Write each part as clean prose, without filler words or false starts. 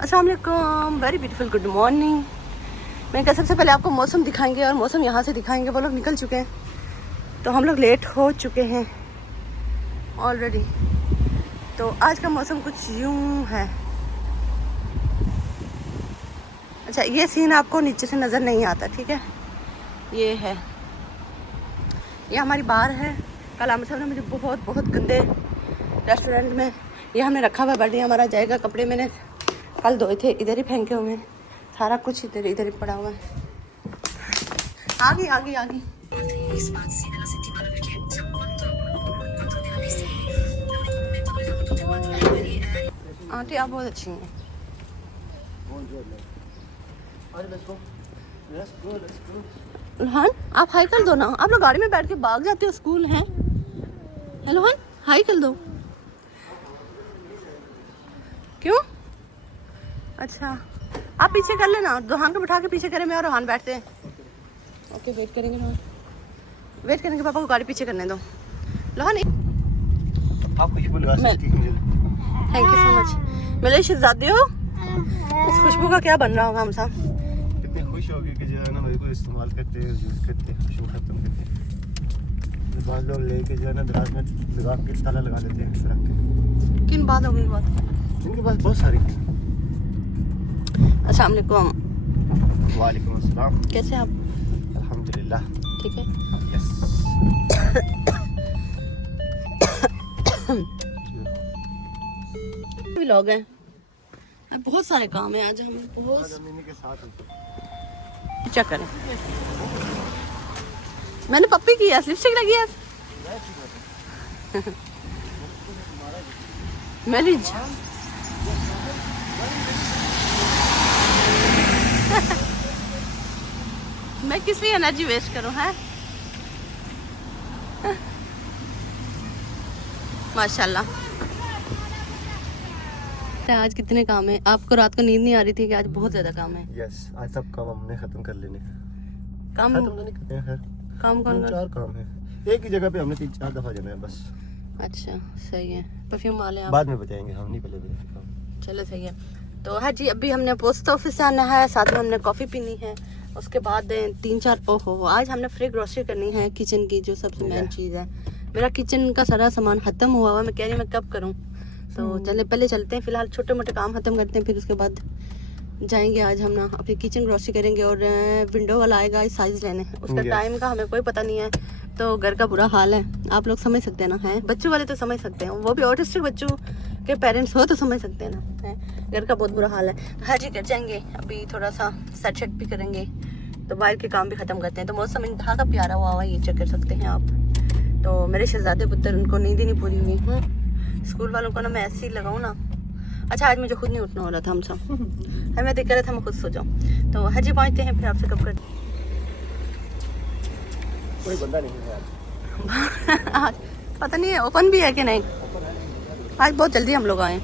अस्सलाम वालेकुम, very beautiful good morning. मैं कहा सबसे पहले आपको मौसम दिखाएंगे और मौसम यहाँ से दिखाएंगे। वो लोग निकल चुके हैं तो हम लोग लेट हो चुके हैं ऑलरेडी। तो आज का मौसम कुछ यूँ है। अच्छा, ये सीन आपको नीचे से नज़र नहीं आता, ठीक है। ये है, ये हमारी बार है। कल आमिर साहब ने मुझे बहुत बहुत गंदे रेस्टोरेंट में ये हमने रखा हुआ, बर्थडे हमारा जाएगा। कपड़े मैंने कल धोए थे, इधर ही फेंके हुए हैं, सारा कुछ इधर इधर ही पड़ा हुआ है। आगे आगे आगे आंटी आप बहुत अच्छी हैं। लोहान आप हाई कर दो ना, आप लोग गाड़ी में बैठ के भाग जाते हो स्कूल हैं। हेलो लोहान, हाई कर दो। क्यों? अच्छा, आप पीछे कर लेना, रोहान को बिठा के पीछे करें, मैं और रोहान बैठते हैं। ओके, वेट करेंगे रोहान, वेट करेंगे। पापा को गाड़ी पीछे करने दो। लोहान आप खुशबू लगा सकती हैं। Thank you so much. मेरे शहजादे हो, इस खुशबू का क्या बन रहा होगा हम साहब? कितने खुश होगी कि जो है ना मेरे को इस्तेमाल करते हैं, यूज़ करते हैं, खुशबू खत्म करते हैं। बाद लोग लेके जो है ना दराज में लगा के ताला लगा देते हैं, रखते हैं। किन बात होगी बात? इनके पास बहुत सारी थी। अस्सलाम वालेकुम। वालेकुम अस्सलाम। कैसे आप? अल्हम्दुलिल्लाह ठीक है। यस। लोग हैं, बहुत सारे काम है आज हमें, बहुत के साथ क्या करें। मैंने पप्पी की है, लिपस्टिक लगी है मेरी मैं किस लिए एनर्जी वेस्ट करूं, है? माशाल्लाह। आज कितने काम है? आपको रात को नींद नहीं आ रही थी कि आज बहुत ज्यादा काम है? यस, आज सब काम हमने खत्म कर लेने हैं। काम खत्म तो नहीं करते हैं, खैर काम कौन कर? 4 काम है, एक ही जगह पे हमने 3-4 दफा जाना है बस। अच्छा सही है। परफ्यूम वाले आप बाद में बताएंगे, हम नहीं पहले बताएंगे। चलो सही है। तो हाँ जी, अभी हमने पोस्ट ऑफिस से आना है, साथ में हमने कॉफ़ी पीनी है, उसके बाद 3-4 आज हमने फ्री ग्रोसरी करनी है किचन की, जो सबसे मेन चीज़ है। मेरा किचन का सारा सामान ख़त्म हुआ हुआ, मैं कह रही हूँ मैं कब करूँ। तो चले पहले चलते हैं, फिलहाल छोटे मोटे काम ख़त्म करते हैं, फिर उसके बाद जाएंगे। आज हम ना अपनी किचन ग्रोसरी करेंगे और विंडो वाला आएगा इस साइज़ लेने, उसका टाइम का हमें कोई पता नहीं है। तो घर का बुरा हाल है, आप लोग समझ सकते हैं ना, है बच्चों वाले तो समझ सकते हैं, वो भी ऑटिस्टिक बच्चों के पेरेंट्स हो तो समझ सकते हैं ना, है घर का बहुत बुरा हाल है। हाँ जी, कर जाएंगे, अभी थोड़ा सा सेट भी करेंगे, तो बाहर के काम भी ख़त्म करते हैं। तो मौसम इंतहा का प्यारा हुआ ये चेक कर सकते हैं आप। तो मेरे शहजादे पुत्र, उनको नींद ही नहीं पूरी हुई। स्कूल वालों को ना मैं ऐसे ही लगाऊँ ना। अच्छा, आज मुझे खुद नहीं उठना हो रहा था, हम सब हमें देख रहे थे, मैं खुद सो जाऊँ। तो हाँ जी, पहुँचते हैं, फिर आपसे कब कर। कोई बंदा नहीं है आज पता नहीं है ओपन भी है कि नहीं। आज बहुत जल्दी हम लोग आए,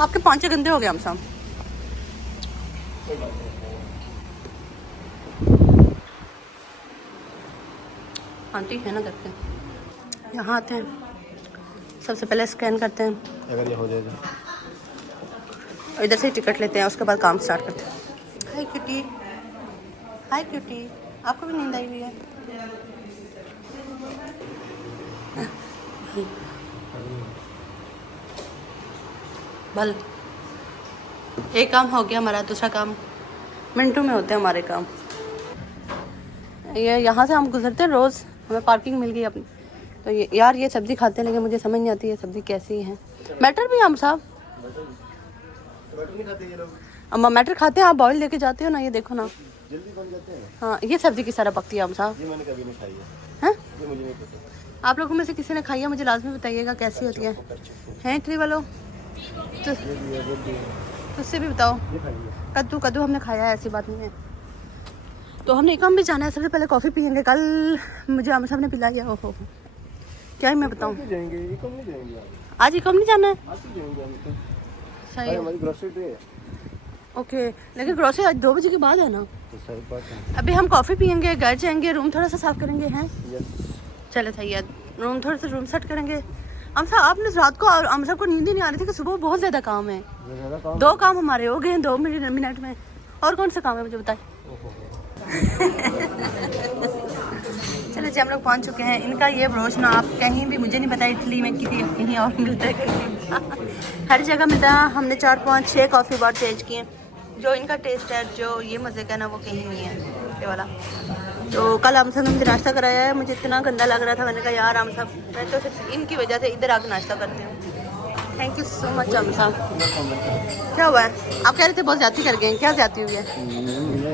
आपके 5 गंदे हो गए हम सब। आंटी है ना करते हैं, यहाँ आते हैं, सबसे पहले स्कैन करते हैं, अगर ये हो जाए तो इधर से टिकट लेते हैं, उसके बाद काम स्टार्ट करते हैं। हाय क्यूटी, हाय क्यूटी, आपको भी नींद आई हुई है? भल एक काम हो गया हमारा, दूसरा काम मिनटों में होते हैं हमारे काम। ये यहाँ से हम गुजरते हैं रोज़, हमें पार्किंग मिल गई अपनी। तो ये यार ये सब्ज़ी खाते हैं, लेकिन मुझे समझ नहीं आती ये सब्ज़ी कैसी है। मटर भी हम साहब अम्मा मटर खाते हैं, आप बॉयल लेके जाते हो ना, ये देखो ना जल्दी बन जाते हैं। हाँ, ये सब्ज़ी की तरह पकती है हम साहब। ये मैंने कभी नहीं खाई है। हैं? ये मुझे नहीं पता। आप लोगों में से किसी ने खाई है? मुझे लाजमी बताइएगा कैसी होती है। हैं इटली वालों तो उससे भी बताओ। कद्दू कद्दू हमने खाया है, ऐसी बात नहीं है। तो हमने इकम भी जाना है, सबसे पहले कॉफ़ी पियेंगे। कल मुझे आमिर साहब ने पिलाया, ओहो क्या ही मैं बताऊँ। आज इकम नहीं जाना है? सही है, हमारी ग्रोसरी डे है। ओके, लेकिन ग्रोसरी आज 2 बजे के बाद है ना। तो सही बात है। अभी हम कॉफ़ी पियेंगे, घर जाएंगे, रूम थोड़ा सा साफ़ करेंगे। हैं यस, चले सही है, रूम थोड़ा सा रूम सेट करेंगे, हम सब आपने रात को हम सबको नींद ही नहीं आ रही थी कि सुबह बहुत ज्यादा काम है। ज़्यादा काम 2 काम हमारे हो गए 2 मिनट में। और कौन सा काम है मुझे बताए। चलो जी हम लोग पहुंच चुके हैं। इनका ये ब्रोच ना आप कहीं भी, मुझे नहीं पता इटली में किसी कहीं और मिलता है कहीं हर जगह मिलता है। हमने 4 5 6 कॉफ़ी बार चेंज किए। जो इनका टेस्ट है, जो ये मज़े का ना, वो कहीं नहीं है ये वाला। तो कल हम सब नाश्ता कराया है, मुझे इतना गंदा लग रहा था। मैंने कहा यार हम सब, मैं तो सिर्फ इनकी वजह से इधर आकर नाश्ता करती हूँ। थैंक यू सो मच हम साहब। क्या हुआ है? आप कह रहे थे बहुत ज़्यादा कर गए हैं, क्या ज़्यादा हुई है?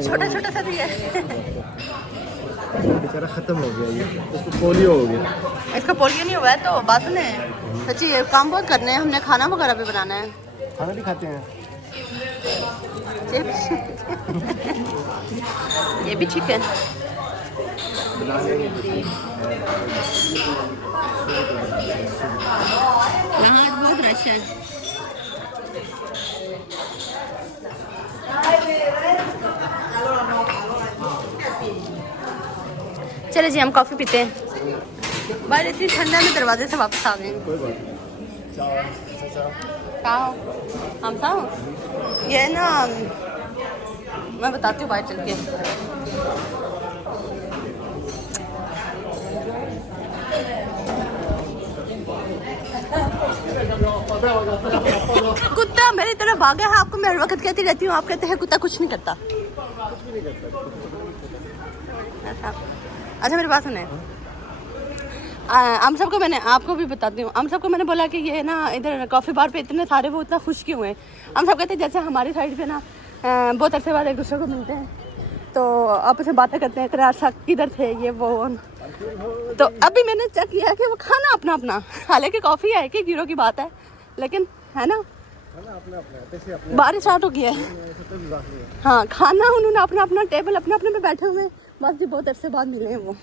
छोटा छोटा सा भी है। बेचारा ख़त्म हो गया, ये उसको पोलियो हो गया। इसका पोलियो नहीं हुआ है तो बात सुने, सच्ची काम बहुत करने हैं। हमने खाना वगैरह भी बनाना है। खाना भी खाते हैं। ये भी चिकन। यहाँ बहुत रश है। चलो जी हम कॉफ़ी पीते हैं। बाहर इतनी ठंडा में दरवाजे से वापस आ गए। कोई बात नहीं। खाओ हम साओ। ये ना मैं बताती हूँ बाहर चल के। कुत्ता मेरी तरफ भागा है। आपको मैं हर वक्त कहती रहती हूँ, आप कहते हैं कुत्ता कुछ नहीं करता। अच्छा मेरी बात सुने। हम सबको मैंने आपको भी बताती हूँ, हम सबको मैंने बोला कि ये ना इधर कॉफ़ी बार पे इतने सारे वो इतना खुश क्यों हैं। हम सब कहते हैं जैसे हमारी साइड पे ना बहुत अरसे बाद एक दूसरे को मिलते हैं तो आपस में बातें करते हैं, तेरा अर्सा किधर थे ये वो। तो अभी मैंने चेक किया कि वो खाना अपना अपना, हालांकि कॉफ़ी है कि यूरो की बात है, लेकिन है ना बारिश स्टार्ट हो गया है। हाँ खाना उन्होंने अपना अपना, टेबल अपने अपने पे बैठे हुए हैं। बस जी बहुत अरसे बाद मिले हैं वो।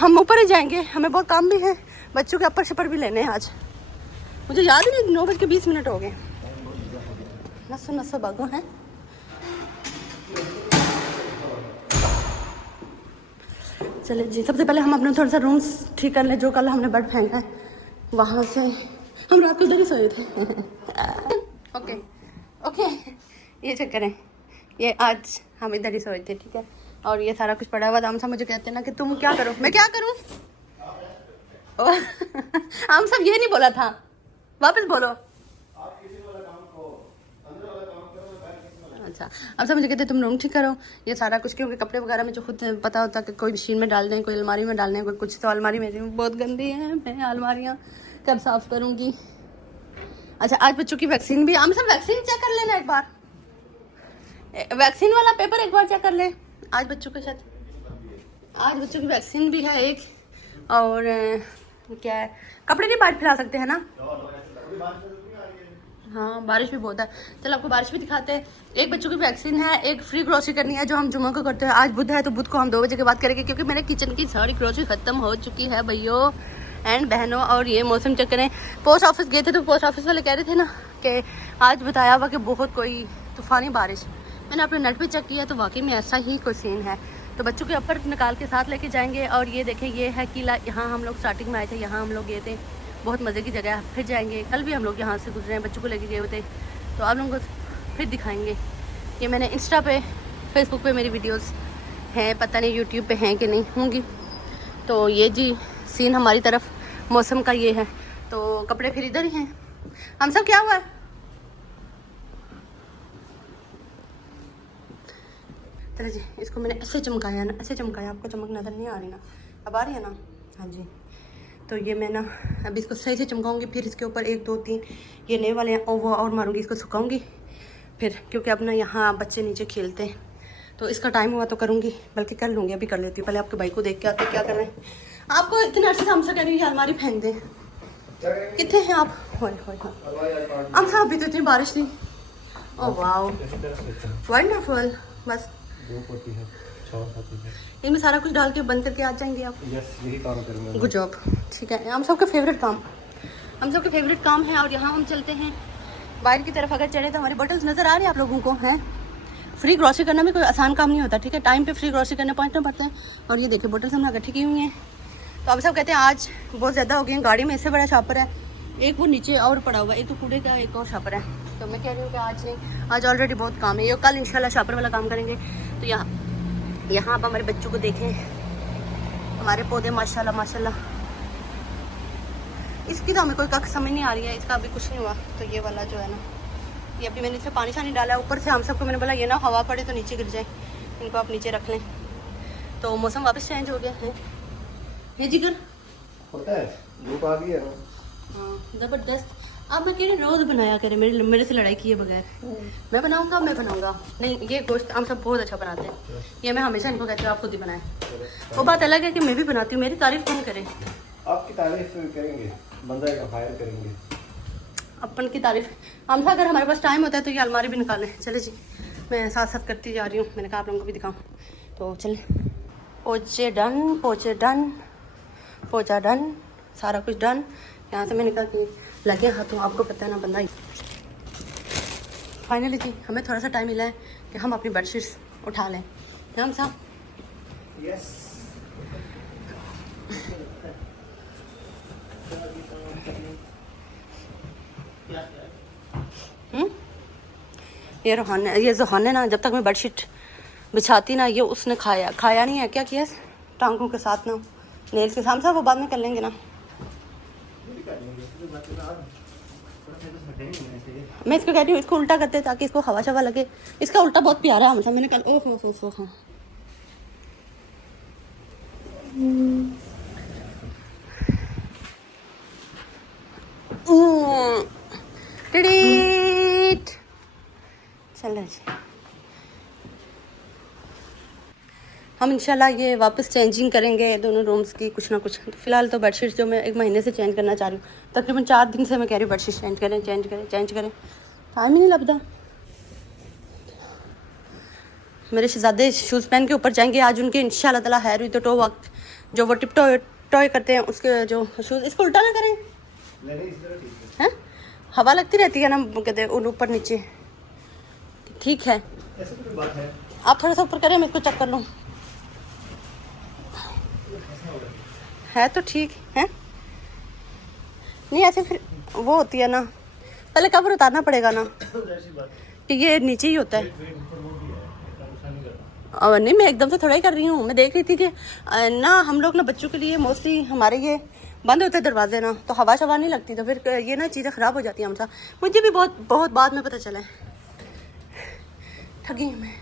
हम ऊपर ही जाएंगे, हमें बहुत काम भी है। बच्चों के अपर शपर भी लेने हैं आज। मुझे याद ही नहीं 9:20 हो गए। नसो नसो भागो हैं। चले जी सबसे पहले हम अपना थोड़ा सा रूम्स ठीक कर लें। जो कल हमने बेड फेंका है वहाँ से, हम रात को उधर ही सोए थे। ओके ओके ये चक्कर है, ये आज हम इधर ही सोए थे ठीक है। और ये सारा कुछ पड़ा हुआ था। हम सब मुझे कहते हैं ना कि तुम क्या करो, मैं क्या करूँ। हम सब ये नहीं बोला था, वापस बोलो। अच्छा अब सब मुझे कहते तुम रूम ठीक करो ये सारा कुछ, क्योंकि कपड़े वगैरह में जो खुद पता होता कि कोई मशीन में डाल दें, कोई अलमारी में डालने, कोई कुछ। तो अलमारी मेरी बहुत गंदी है, मैं अलमारियाँ कब साफ़ करूँगी। अच्छा आज बच्चों की वैक्सीन भी, हम सब वैक्सीन चेक कर लेना एक बार, वैक्सीन वाला पेपर एक बार चेक कर ले। आज बच्चों के साथ, आज बच्चों की वैक्सीन भी है एक। और क्या है, कपड़े नहीं बाहर फैला सकते हैं ना। हाँ बारिश भी बहुत है। चलो आपको बारिश भी दिखाते हैं। एक बच्चों की वैक्सीन है, एक फ्री ग्रोसरी करनी है जो हम जुम्मे को करते हैं। आज बुध है तो बुध को हम 2 बजे के बाद करेंगे, क्योंकि मेरे किचन की सारी ग्रोसरी खत्म हो चुकी है भैया एंड बहनों। और ये मौसम चेक करें, पोस्ट ऑफिस गए थे तो पोस्ट ऑफिस वाले कह रहे थे ना कि आज बताया हुआ कि बहुत कोई तूफानी बारिश। मैंने अपने नेट पे चेक किया तो वाकई में ऐसा ही कोई सीन है। तो बच्चों के ऊपर निकाल के साथ लेके जाएंगे। और ये देखें ये है किला, यहाँ हम लोग स्टार्टिंग में आए थे, यहाँ हम लोग गए थे, बहुत मज़े की जगह है। फिर जाएंगे, कल भी हम लोग यहाँ से गुजरे हैं, बच्चों को लेके गए हुए थे, तो आप लोगों को फिर दिखाएंगे। ये मैंने इंस्टा पे फेसबुक पे मेरी वीडियोस हैं, पता नहीं यूट्यूब पे हैं कि नहीं होंगी। तो ये जी सीन हमारी तरफ मौसम का ये है। तो कपड़े फिर इधर ही हैं। हम सब क्या हुआ है, चलो जी इसको मैंने ऐसे चमकाया ना, ऐसे चमकाया, आपको चमक नज़र नहीं आ रही ना, अब आ रही है ना। हाँ जी तो ये मैं ना अभी इसको सही से चमकाऊंगी, फिर इसके ऊपर 1 2 3 ये नए वाले हैं वो और मारूंगी, इसको सुखाऊंगी फिर, क्योंकि अब ना यहाँ बच्चे नीचे खेलते हैं तो इसका टाइम हुआ तो करूँगी, बल्कि कर लूँगी, अभी कर लेती हूँ। पहले आपके भाई को देख के आते क्या कर रहे हैं। आपको इतने अर्से से हमसे कह रही है अलमारी फेंक दें, कितने हैं आप। हम सब अभी तो इतनी बारिश थी। Oh wow wonderful. बस इनमें सारा कुछ डाल के बंद करके आ जाएंगे आप। यस यही काम करूँगा। गुड जॉब ठीक है। हम सबका फेवरेट काम, हम सबका फेवरेट काम है। और यहाँ हम चलते हैं बाहर की तरफ। अगर चढ़े तो हमारी बोटल्स नज़र आ रही है आप लोगों को हैं। फ्री ग्रॉसरी करना भी कोई आसान काम नहीं होता ठीक है, टाइम पे फ्री ग्रॉसरी करने पहुँचना पड़ता है। और ये देखिए बोटल्स हमने इकट्ठी की हुई हैं तो हम सब कहते हैं आज बहुत ज़्यादा हो गए हैं, गाड़ी में इससे बड़ा शॉपर है, एक वो नीचे और पड़ा हुआ है, एक तो कूड़े का एक और शॉपर है। तो मैं कह रही हूँ कि आज नहीं, आज ऑलरेडी बहुत काम है, ये कल इंशाल्लाह शॉपर वाला काम करेंगे। तो यहाँ आप हमारे बच्चों को देखें, हमारे पौधे माशाल्लाह माशाल्लाह। इसकी तो हमें कोई कख समझ नहीं आ रही है, इसका अभी कुछ नहीं हुआ। तो ये वाला जो है ना, ये अभी मैंने इसमें पानी शानी डाला है ऊपर से। हम सबको मैंने बोला ये ना हवा पड़े तो नीचे गिर जाए, इनको आप नीचे रख लें। तो मौसम वापस चेंज हो गया है, ये जिगर होता है, धूप आ गई है। हाँ ज़बरदस्त। अब मैं कह रही रोज़ बनाया करे, मेरे से लड़ाई किए बगैर। मैं बनाऊंगा नहीं, ये गोश्त हम सब बहुत अच्छा बनाते हैं, ये मैं हमेशा इनको कहती हूँ आप खुद ही बनाएं। वो बात अलग है कि मैं भी बनाती हूँ, मेरी तारीफ कौन करे। आपकी तारीफ करेंगे, बंदा का फायर करेंगे, अपन की तारीफ। हम अगर हमारे पास टाइम होता है तो ये अलमारी भी निकालें। चले जी, मैं साथ साथ करती जा रही हूँ, मैंने कहा आप लोगों को भी दिखाऊँ। तो चले, पोछा डन, सारा कुछ डन। यहाँ से मैंने कहा कि लगे हाथों, आपको पता है ना बंदा। फाइनली जी हमें थोड़ा सा टाइम मिला है कि हम अपनी बेडशीट्स उठा लें। हम साहब यस। ये जोहान है ना, जब तक मैं बेडशीट बिछाती ना, ये उसने खाया नहीं है। क्या किया टांगों के साथ ना, नेल्स के साथ। वो बाद में कर लेंगे ना। मैं इसको कह रही हूँ इसको उल्टा करते ताकि इसको हवा शवा लगे। इसका उल्टा बहुत प्यारा है हमसा। मैंने कल ओह हाँ चल जी, हम इंशाल्लाह ये वापस चेंजिंग करेंगे दोनों रूम्स की कुछ ना कुछ। तो फिलहाल तो बेडशीट जो मैं 1 महीने से चेंज करना चाह रही हूँ, तकरीबन 4 दिन से मैं कह रही हूँ बेडशीट चेंज करें। टाइम ही नहीं लगता। मेरे शहजादे शूज़ पहन के ऊपर जाएंगे आज, उनके इंशाल्लाह ताला हैर हुई तो टो वक्त जो वो टिप टॉय करते हैं उसके जो शूज़। इसको उल्टा ना करें, हैं हवा लगती रहती है ना, कहते हैं ऊपर नीचे। ठीक है, आप थोड़ा सा ऊपर करें, मैं इसको चेक कर लूँ। है तो ठीक है, नहीं ऐसे फिर वो होती है ना, पहले कवर उतारना पड़ेगा ना कि ये नीचे ही होता है। और नहीं, मैं एकदम से थोड़ा ही कर रही हूँ। मैं देख रही थी कि ना हम लोग ना बच्चों के लिए मोस्टली हमारे ये बंद होते दरवाजे ना, तो हवा शवा नहीं लगती, तो फिर ये ना चीज़ें ख़राब हो जाती हैं हमसा। मुझे भी बहुत बाद में पता चला है, ठगी मैं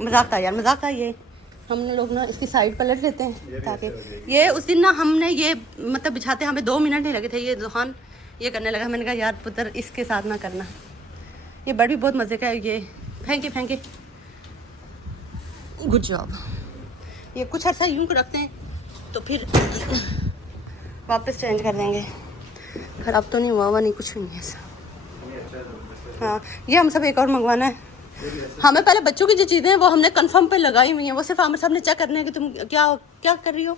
मजाक था यार, मजाक था। ये हम लोग ना इसकी साइड पलट लेते हैं ताकि ये उस दिन ना हमने ये मतलब बिछाते हमें 2 मिनट नहीं लगे थे, ये जोहान ये करने लगा। मैंने कहा यार पुत्र इसके साथ ना करना। ये बड़ भी बहुत मज़े का है, ये फेंके गुड जॉब। ये कुछ अर्सा यूं को रखते हैं तो फिर वापस चेंज कर देंगे। ख़राब तो नहीं हुआ नहीं, कुछ भी नहीं है ऐसा। हाँ, ये हम सब एक और मंगवाना है हमें। पहले बच्चों की जो चीज़ें हैं वो हमने कंफर्म पे लगाई हुई हैं, वो सिर्फ आमिर साहब ने चेक करना है कि तुम क्या कर रही हो,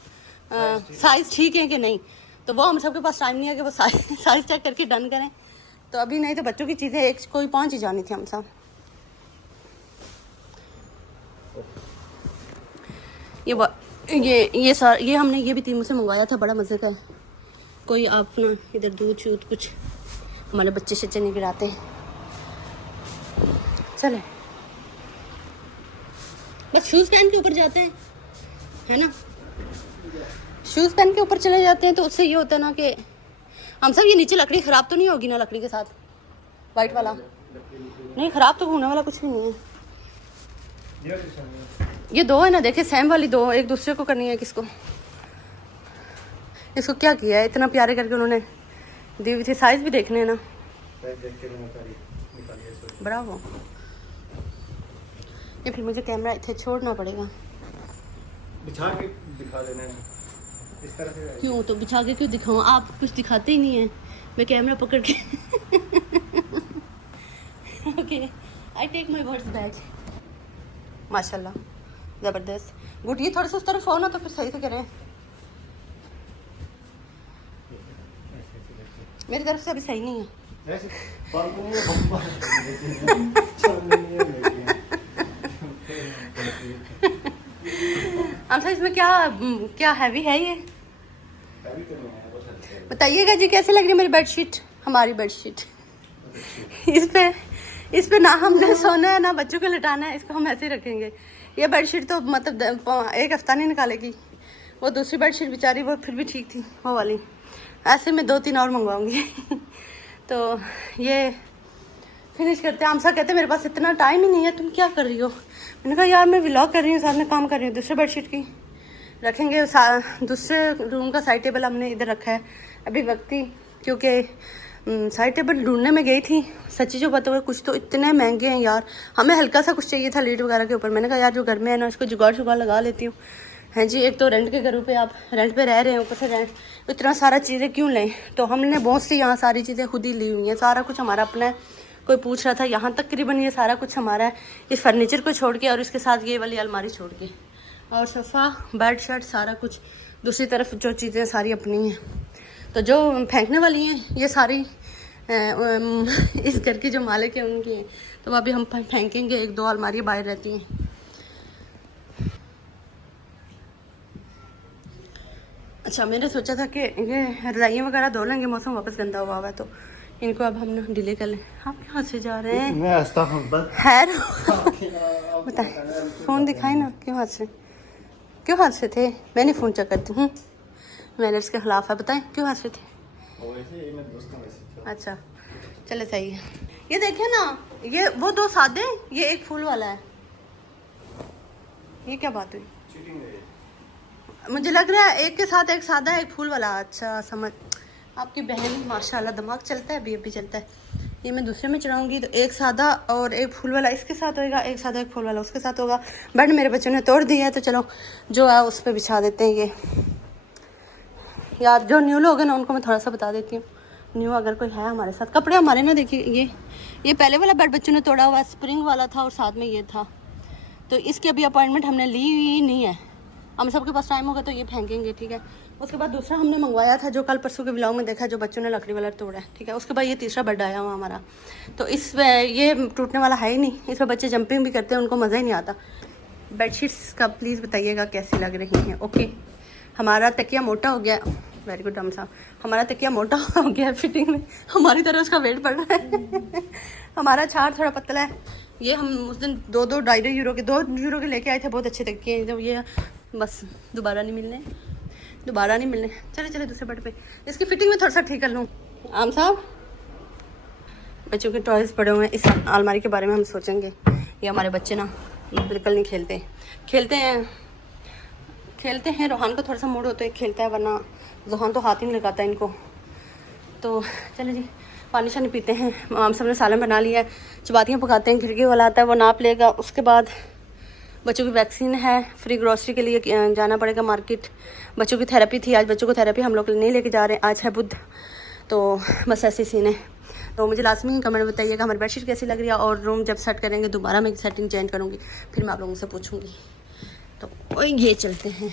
साइज़ ठीक है कि नहीं। तो वो हम सब के पास टाइम नहीं है कि वो साइज़ चेक करके डन करें। तो अभी नहीं तो बच्चों की चीज़ें एक कोई 5 ही जानी थी हम सब। ये हमने ये भी तीमों से मंगवाया था, बड़ा मज़े का है। कोई आप ना इधर दूध शूध कुछ हमारे बच्चे शच्चे नहीं गिराते। चले बस शूज़ पहन के ऊपर जाते हैं, है ना, शूज़ पहन के ऊपर चले जाते हैं। तो उससे ये होता है ना कि हम सब, ये नीचे लकड़ी ख़राब तो नहीं होगी ना लकड़ी के साथ, वाइट वाला नहीं ख़राब तो होने वाला कुछ भी नहीं है। ये 2 है ना, देखिए सेम वाली 2 एक दूसरे को करनी है। किसको इसको क्या किया है, इतना प्यारे करके उन्होंने दी हुई थी। साइज़ भी देखने हैं ना, ब्रावो। ये फिर मुझे कैमरा इतने छोड़ना पड़ेगा, बिछा के दिखा देना है इस तरह से। क्यों तो बिछा के क्यों दिखाऊं, आप कुछ दिखाते ही नहीं है। मैं कैमरा पकड़ के okay, I take my words back. माशाल्लाह ज़बरदस्त, गुड। ये थोड़ा सा उस तरफ हो ना तो फिर सही से करें। मेरी तरफ से अभी सही नहीं है। आमसा इसमें क्या क्या हैवी है ये? बताइएगा जी कैसे लग रही है मेरी बेडशीट, हमारी बेडशीट। इस पे ना हमने सोना है ना बच्चों को लिटाना है, इसको हम ऐसे ही रखेंगे। ये बेडशीट तो मतलब एक हफ्ता नहीं निकालेगी। वो दूसरी बेडशीट बेचारी वो फिर भी ठीक थी, वो वाली। ऐसे में 2-3 और मंगवाऊंगी। तो ये फिनिश करते हैं। आमसा कहते मेरे पास इतना टाइम ही नहीं है, तुम क्या कर रही हो? मैंने कहा यार मैं व्लॉग कर रही हूँ, साथ में काम कर रही हूँ। दूसरे बेडशीट की रखेंगे, दूसरे रूम का साइड टेबल हमने इधर रखा है अभी वक्ती, क्योंकि साइड टेबल ढूंढने में गई थी। सच्ची जो बताओ कुछ तो इतने महंगे हैं यार, हमें हल्का सा कुछ चाहिए था लीड वगैरह के ऊपर। मैंने कहा यार जो घर में है ना इसको जुगाड़ शुगाड़ लगा लेती हूँ। हैं जी, एक तो रेंट के घरों पे आप रेंट पे रह रहे हैं, ऊपर से रेंट इतना सारा चीज़ें क्यों लें। तो हमने बहुत सी यहाँ सारी चीज़ें खुद ही ली हुई हैं, सारा कुछ हमारा अपना है। कोई पूछ रहा था, यहाँ तकरीबन ये सारा कुछ हमारा है, इस फर्नीचर को छोड़ के और इसके साथ ये वाली अलमारी छोड़ के, और सोफ़ा बेड शर्ट सारा कुछ। दूसरी तरफ जो चीज़ें सारी अपनी हैं। तो जो फेंकने वाली हैं ये सारी इस घर की जो मालिक है उनकी हैं, तो अभी हम फेंकेंगे। 1-2 अलमारी बाहर रहती हैं। अच्छा मैंने सोचा था कि ये रजाइयाँ वगैरह धो लेंगे, मौसम वापस गंदा हुआ है तो इनको अब हम डिले कर लें। आप कहाँ से जा रहे हैं? मैं हंसता हूँ बस। खैर बताएं, फ़ोन दिखाए ना, क्यों हाथ से थे? मैं नहीं फ़ोन चेक करती हूँ, मैंने इसके खिलाफ है। बताएं क्यों हाथ से थे? अच्छा चले सही है। ये देखिए ना, ये वो 2 सादे, ये एक फूल वाला है। ये क्या बात हुई? मुझे लग रहा है एक के साथ एक सादा एक फूल वाला। अच्छा समझ, आपकी बहन माशाल्लाह दिमाग चलता है, अभी चलता है। ये मैं दूसरे में चढ़ाऊंगी तो एक सादा और एक फूल वाला इसके साथ होगा, एक सादा एक फूल वाला उसके साथ होगा। बेड मेरे बच्चों ने तोड़ दिया है तो चलो जो है उस पर बिछा देते हैं। ये यार जो न्यू लोग हैं ना उनको मैं थोड़ा सा बता देती हूँ, न्यू अगर कोई है हमारे साथ। कपड़े हमारे ना देखिए, ये पहले वाला बेड बच्चों ने तोड़ा हुआ, स्प्रिंग वाला था और साथ में ये था। तो इसकी अभी अपॉइंटमेंट हमने ली हुई नहीं है, हम सबके पास टाइम होगा तो ये फेंकेंगे, ठीक है। उसके बाद दूसरा हमने मंगवाया था जो कल परसों के व्लॉग में देखा, जो बच्चों ने लकड़ी वाला तोड़ा है, ठीक है। उसके बाद ये तीसरा बेड आया हुआ हमारा, तो इस ये टूटने वाला है ही नहीं। इस पर बच्चे जंपिंग भी करते हैं, उनको मज़ा ही नहीं आता। बेडशीट्स का प्लीज़ बताइएगा कैसी लग रही हैं। ओके, हमारा तकिया मोटा हो गया, वेरी गुड हम साहब, हमारा तकिया मोटा हो गया फिटिंग में, हमारी तरह उसका वेट बढ़ रहा है। हमारा छाड़ थोड़ा पतला है। ये हम उस दिन 2-2 यूरो के 2 यूरो के लेके आए थे, बहुत अच्छे तकिए। तो ये बस दोबारा नहीं मिलने। चले दूसरे बेड पे, इसकी फिटिंग में थोड़ा सा ठीक कर लूँ। आम साहब बच्चों के टॉयज़ पड़े हुए हैं, इस अलमारी के बारे में हम सोचेंगे। ये हमारे बच्चे ना बिल्कुल नहीं खेलते हैं। रोहान को थोड़ा सा मूड होता है खेलता है, वरना जोहान तो हाथ ही नहीं लगाता इनको। तो चले जी पानी शानी पीते हैं। हम सब ने सालन बना लिया है, चपातियाँ पकाते हैं। खिड़की वाला आता है वो नाप लेगा। उसके बाद बच्चों की वैक्सीन है, फ्री ग्रॉसरी के लिए जाना पड़ेगा मार्केट। बच्चों की थेरेपी थी आज, बच्चों को थेरेपी हम लोग नहीं लेके जा रहे हैं, आज है बुध। तो बस ऐसी सीन है। तो मुझे लाजमी कमेंट बताइएगा हमारी बेडशीट कैसी लग रही है, और रूम जब सेट करेंगे दोबारा मैं सेटिंग चेंज करूँगी, फिर मैं आप लोगों से पूछूँगी। तो ये चलते हैं।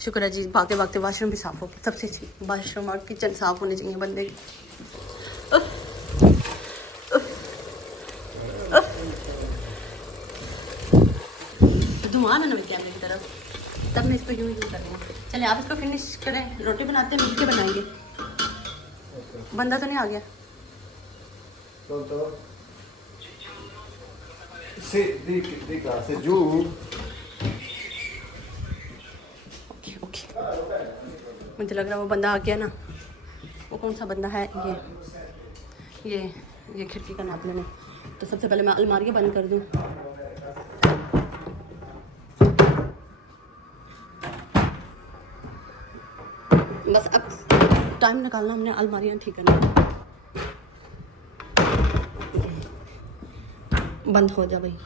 शुक्र है जी, भागते भागते वाशरूम भी साफ़ हो, सबसे अच्छी वाशरूम और किचन साफ़ होने चाहिए बंदे की। धुआं ना मेरे कैमरे की तरफ, तब मैं इसको यूँ कर रही हूँ। चलिए आप इसको फिनिश करें, रोटी बनाते हैं, मिलके बनाएंगे। बंदा तो नहीं आ गया? ओके, मुझे लग रहा है वो बंदा आ गया ना। वो कौन सा बंदा है? ये खिड़की का नाप लेने। तो सबसे पहले मैं अलमारियाँ बंद कर दूँ। बस अब टाइम निकालना हमने अलमारियाँ ठीक करना। बंद हो जा भाई।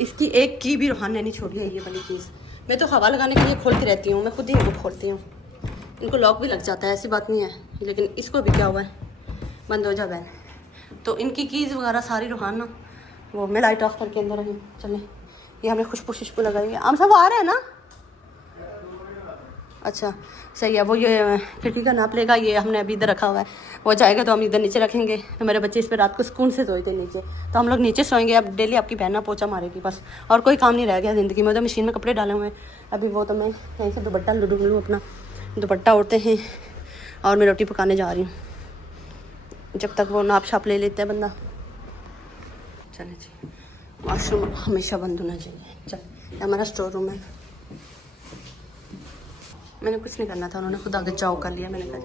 इसकी एक की भी रूहान ने नहीं छोड़ी है, ये वाली चीज़। मैं तो हवा लगाने के लिए खोलती रहती हूँ, मैं खुद ही इनको खोलती हूँ। इनको लॉक भी लग जाता है, ऐसी बात नहीं है, लेकिन इसको भी क्या हुआ है, बंद हो जा बहन। तो इनकी कीज़ वगैरह सारी रूहान ना, वो मैं लाइट ऑफ करके अंदर रही। चले, ये हमने खुशबू लगाई है। आम साहब आ रहे हैं ना? अच्छा सही है। वो ये खिड़की का नाप लेगा, ये हमने अभी इधर रखा हुआ है, वो जाएगा तो हम इधर नीचे रखेंगे। तो मेरे बच्चे इस पर रात को सुकून से सोए थे नीचे, तो हम लोग नीचे सोएंगे। अब डेली आपकी बहन ना पोछा मारेगी बस, और कोई काम नहीं रह गया ज़िंदगी में। तो मशीन में कपड़े डाले हुए हैं अभी, वो तो मैं यहीं से दुपट्टा लूँ, अपना दुपट्टा ओढ़ते हैं और मैं रोटी पकाने जा रही हूँ, जब तक वो नाप शाप ले लेते हैं बंदा। चले जी, वॉशरूम हमेशा बंद होना चाहिए। चल, ये हमारा स्टोर रूम है। मैंने कुछ नहीं करना था, उन्होंने खुद आगे चाव कर लिया। मैंने कहा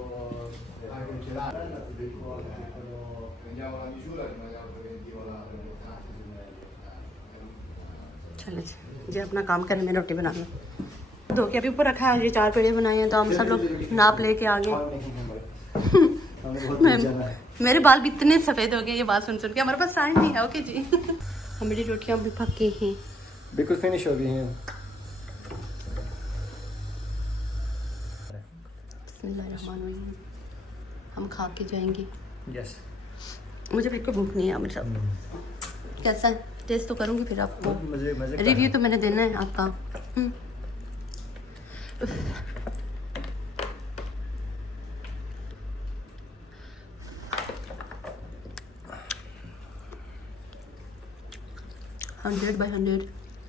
चले जी अपना काम करें, मैं रोटी बनाना धो के अभी ऊपर रखा है। ये 4 पेड़े बनाए हैं, तो हम सब लोग नाप लेके आ गए। मेरे बाल भी इतने सफ़ेद हो गए ये बात सुन के। हमारे पास टाइम नहीं है। ओके जी। हमारी रोटियाँ भी पकी हैं, बिल्कुल फिनिश हो गई हैं। बिस्मिल्लाहिर्रहमानिर्रहीम। हम खा के जाएंगे। यस, मुझे बिल्कुल भूख नहीं है मेरे साथ। कैसा है टेस्ट तो करूँगी, फिर आपको मजे रिव्यू तो मैंने देना है आपका। Hundred by 100।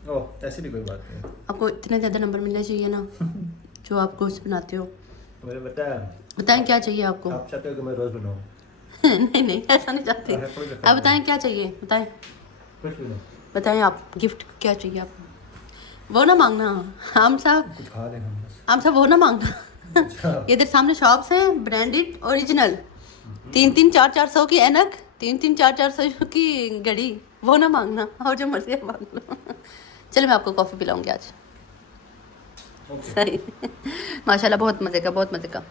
ओह, ऐसी भी कोई बात नहीं। आपको इतने ज़्यादा नंबर मिलने चाहिए ना जो आप रोज़ बनाते हो। मुझे बताया, बताएं क्या चाहिए आपको। आप चाहते हो कि मैं रोज बनाऊं? नहीं नहीं, ऐसा नहीं चाहती। आप बताएं क्या चाहिए, बताएं कुछ भी नहीं, बताएं आप गिफ्ट क्या चाहिए आपको। वो ना मांगना, हम सब कुछ खा लेंगे बस। हम सब वो ना मांगना। इधर सामने शॉप्स हैं ब्रांडेड ओरिजिनल, 3-3, 4-400 की ऐनक, 3-3, 4-400 की घड़ी, वो ना मांगना, और जो मर्जी मांग लो। चलो मैं आपको कॉफ़ी पिलाऊंगी आज। सही। माशाल्लाह बहुत मज़े का, बहुत मज़े का,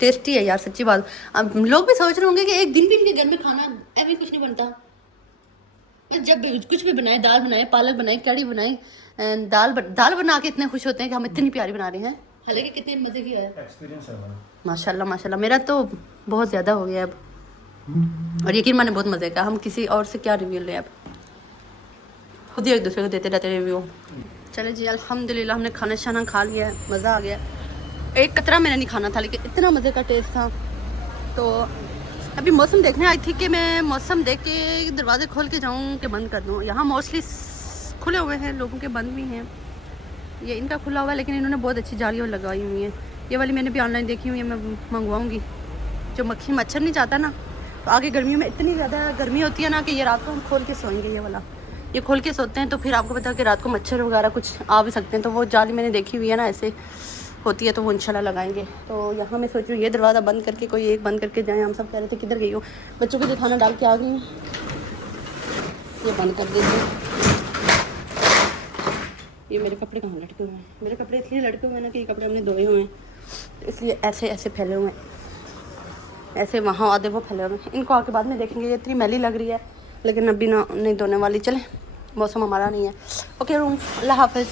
टेस्टी है यार, सच्ची बात। अब लोग भी सोच रहे होंगे कि एक दिन भी इनके घर में खाना ऐसे कुछ नहीं बनता। जब भी कुछ भी बनाए, दाल बनाए, पालक बनाए, कड़ी बनाए, दाल बना के इतने खुश होते हैं कि हम इतनी प्यारी बना रहे हैं, हालांकि कितने मज़े की है। एक्सपीरियंस है हमारा। माशाल्लाह माशाल्लाह, मेरा तो बहुत ज़्यादा हो गया अब, और यकीन माने बहुत मज़े का। हम किसी और से क्या रिव्यू लें, अब खुद ही एक दूसरे को देते रहते रिव्यू। चले जी, अल्हम्दुलिल्लाह हमने खाना शाना खा लिया है, मज़ा आ गया। एक कतरा मैंने नहीं खाना था, लेकिन इतना मज़े का टेस्ट था। तो अभी मौसम देखने आई थी कि मैं मौसम देख के दरवाजे खोल के जाऊँ कि बंद कर दूँ। यहाँ मोस्टली खुले हुए हैं, लोगों के बंद भी हैं। ये इनका खुला हुआ है, लेकिन इन्होंने बहुत अच्छी जालियाँ लगाई हुई हैं। ये वाली मैंने भी ऑनलाइन देखी हुई है, मैं मंगवाऊँगी। जो मक्खी मच्छर नहीं चाहता ना, तो आगे गर्मियों में इतनी ज़्यादा गर्मी होती है ना कि ये रात को हम खोल के सोएंगे। ये वाला ये खोल के सोते हैं, तो फिर आपको पता है कि रात को मच्छर वगैरह कुछ आ भी सकते हैं। तो वो जाली मैंने देखी हुई है ना, ऐसे होती है, तो वो इंशाल्लाह लगाएंगे। तो यहाँ मैं सोच रही हूँ ये दरवाज़ा बंद करके कोई एक बंद करके जाएँ। हम सब कह रहे थे किधर गई हो, बच्चों को जो खाना डाल के आ गई हूँ, ये बंद कर देती हूँ। ये मेरे कपड़े कहाँ लटके हुए हैं? मेरे कपड़े इसलिए लटके हुए हैं ना कि ये कपड़े हमने धोए हुए हैं, इसलिए ऐसे ऐसे फैले हुए हैं, ऐसे वहाँ आधे वो फैले हुए हैं। इनको आके बाद में देखेंगे। ये इतनी मैली लग रही है, लेकिन अभी ना नहीं धोने वाली। चले, मौसम हमारा नहीं है। ओके रूम, अल्लाह हाफिज़।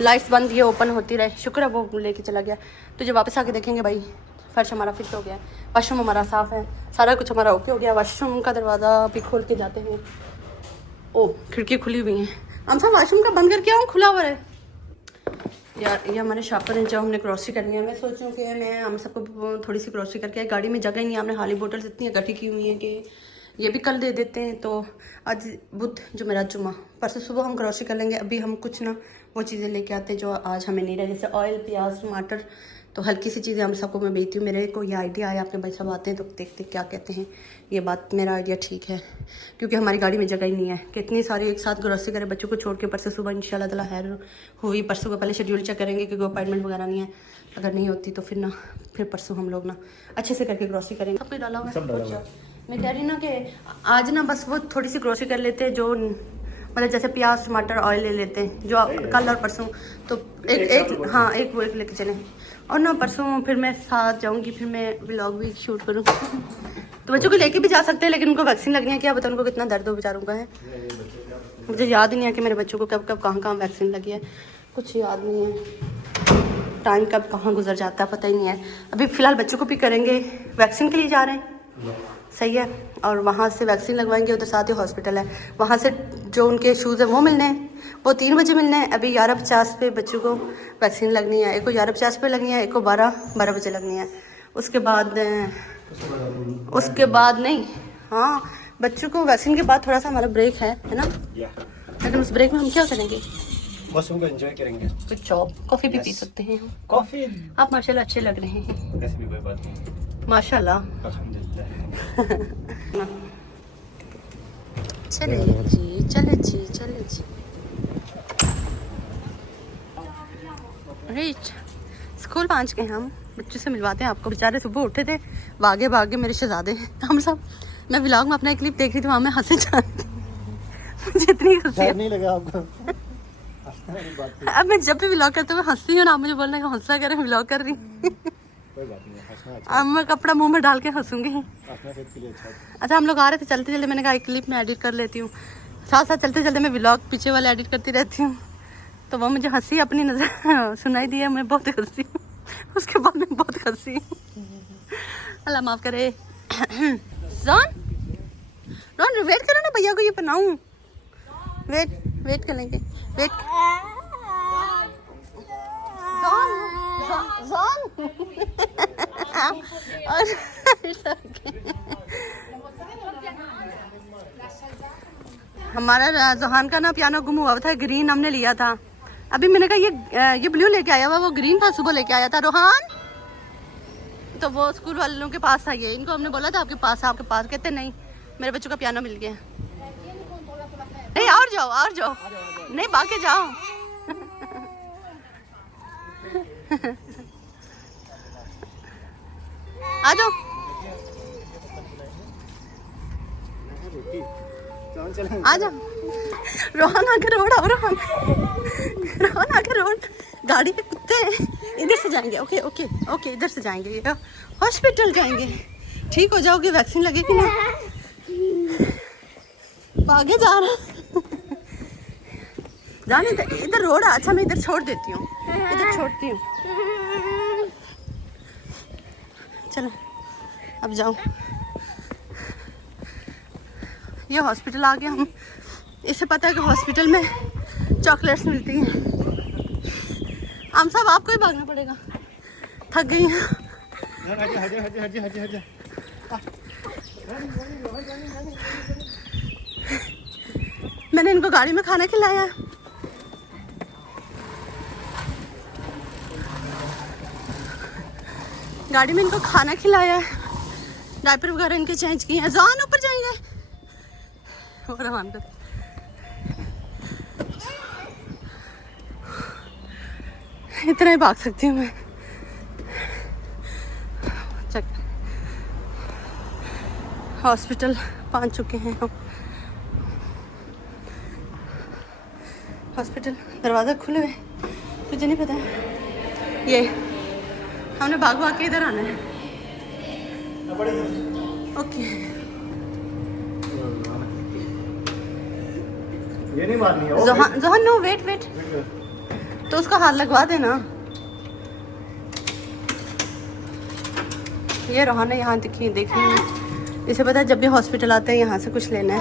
लाइट्स बंद, ये ओपन होती रहे, शुक्र है वो लेके चला गया। तो जब वापस आके देखेंगे भाई फर्श हमारा फिट हो गया है, वॉशरूम हमारा साफ़ है, सारा कुछ हमारा ओके हो गया। वॉशरूम का दरवाज़ा भी खोल के जाते हैं। ओ, खिड़की खुली हुई हैं। हम सब वॉशरूम का बंद करके आऊँ, खुला हुआ है यार। ये हमारे शॉपर हैं, जो हमने ग्रोसरी करनी है। मैं सोच रही हूँ कि मैं हम सबको थोड़ी सी ग्रोसरी करके, गाड़ी में जगह ही नहीं है। हमने खाली बोटल्स इतनी इकट्ठी की हुई हैं कि ये भी कल दे देते हैं। तो आज बुध, जुमेरात, जुमा, परसों सुबह हम ग्रोसरी कर लेंगे। अभी हम कुछ ना वो चीज़ें लेके आते हैं जो आज हमें नहीं रहे, जैसे ऑयल, प्याज, टमाटर। तो हल्की सी चीज़ें हम सबको मैं बेचती हूँ। मेरे को ये आइडिया आया, अपने भाई सब आते हैं तो देखते क्या कहते हैं। ये बात, मेरा आइडिया ठीक है, क्योंकि हमारी गाड़ी में जगह ही नहीं है। कितनी सारी एक साथ ग्रोसरी करें, बच्चों को छोड़ के। परसों सुबह इंशाल्लाह ताला खैर हुई, परसों का पहले शेड्यूल चेक करेंगे क्योंकि अपॉइंटमेंट वगैरह नहीं है। अगर नहीं होती तो फिर परसों हम लोग ना अच्छे से करके ग्रोसरी करेंगे। सब कुछ डाला हुआ है। मैं कह रही ना कि आज ना बस वो थोड़ी सी ग्रोसरी कर लेते हैं, जो मतलब जैसे प्याज, टमाटर, ऑयल ले लेते हैं, जो कल और परसों। तो एक हाँ, एक वो एक लेके चलें, और ना परसों फिर मैं साथ जाऊंगी, फिर मैं व्लॉग भी शूट करूँ। तो बच्चों को लेके भी जा सकते हैं, लेकिन उनको वैक्सीन लगनी है। क्या पता उनको कितना दर्द हो बेचारों का है। मुझे याद ही नहीं है कि मेरे बच्चों को कब कब कहाँ वैक्सीन लगी है, कुछ याद नहीं है। टाइम कब कहाँ गुजर जाता है पता ही नहीं है। अभी फ़िलहाल बच्चों को भी करेंगे, वैक्सीन के लिए जा रहे हैं। सही है। और वहाँ से वैक्सीन लगवाएंगे, उधर साथ ही हॉस्पिटल है, वहाँ से जो उनके शूज़ है वो मिलने हैं, वो 3 बजे मिलने हैं। अभी 11:50 पे बच्चों को वैक्सीन लगनी है, एक को 11:50 पे लगनी है, एक को 12 बजे लगनी है। उसके बाद नहीं, हाँ बच्चों को वैक्सीन के बाद थोड़ा सा हमारा ब्रेक है ना, लेकिन उस ब्रेक में हम क्या करेंगे? बस उनको एंजॉय करेंगे। कुछ जॉब कॉफ़ी भी पी सकते हैं हम। कॉफी आप माशाल्लाह अच्छे लग रहे हैं। ऐसी भी कोई बात नहीं, माशाल्लाह। अल्हम्दुलिल्लाह। चले जी, चले जी, चले जी। रीच स्कूल पहुँच गए हम, बच्चों से मिलवाते हैं आपको। बेचारे सुबह उठे थे, भागे भागे मेरे शहजादे हम सब। मैं व्लॉग में अपना एक क्लिप देख रही थी, वहाँ मैं हंसे मुझे इतनी हंसी नहीं लगा आपको? अब मैं जब भी व्लॉग करते हुए हंसती हूँ ना, आप मुझे बोलना कि हंसा कर व्लॉग कर रही कोई बात नहीं, हंसना अच्छा अब मैं कपड़ा मुंह में डाल के हंसूंगी। हंसना सेहत के लिए अच्छा है। अच्छा हम लोग आ रहे थे चलते चलते, मैंने कहा एक क्लिप में एडिट कर लेती हूँ, साथ साथ चलते चलते मैं व्लॉग पीछे वाले एडिट करती रहती हूँ। तो वो मुझे हंसी अपनी नज़र सुनाई दी है, मैं बहुत हंसी हूँ। उसके बाद मैं बहुत हंसी हूँ, अल्लाह माफ़ करे। रॉन वेट करो ना, भैया को ये पहनाऊँ। वेट करेंगे, वेट। हमारा जोहान का ना पियानो गुम हुआ था, ग्रीन हमने लिया था। अभी मैंने कहा ये ब्लू लेके आया हुआ, वो ग्रीन था, सुबह लेके आया था रोहान। तो वो स्कूल वालों के पास था, ये इनको हमने बोला था आपके पास कहते नहीं, मेरे बच्चों का पियानो मिल गया। नहीं और जाओ नहीं बाकी जाओ। आ जाओ। आ जाओ रोहन आके रोड आओ, रोहन आके रोड, गाड़ी के कुत्ते इधर से जाएंगे। ओके इधर से जाएंगे, ये हॉस्पिटल जाएंगे, ठीक हो जाओगे, वैक्सीन लगेगी ना। आगे जा रहा जाने दे, इधर रोड है। अच्छा मैं इधर छोड़ देती हूँ, इधर छोड़ती हूँ। चलो अब जाओ। ये हॉस्पिटल आ गया हम, इसे पता है कि हॉस्पिटल में चॉकलेट्स मिलती हैं। हम सब आपको ही भागना पड़ेगा, थक गई हैं। मैंने इनको गाड़ी में खाना खिलाया, गाड़ी में इनको खाना खिलाया, डायपर वगैरह इनके चेंज किए हैं। जान ऊपर जाएंगे और हम कर इतना ही भाग सकती हूँ मैं। चेक हॉस्पिटल पहुँच चुके हैं हम। हॉस्पिटल दरवाज़ा खुले हुए, तुझे नहीं पता ये हमने भाग भाग के इधर आना है। ओके ये नहीं मारनी है। जोहन नो वेट तो उसका हाथ लगवा देना। ये रोहाना यहाँ देखने में, इसे पता है जब भी हॉस्पिटल आते हैं यहाँ से कुछ लेना है।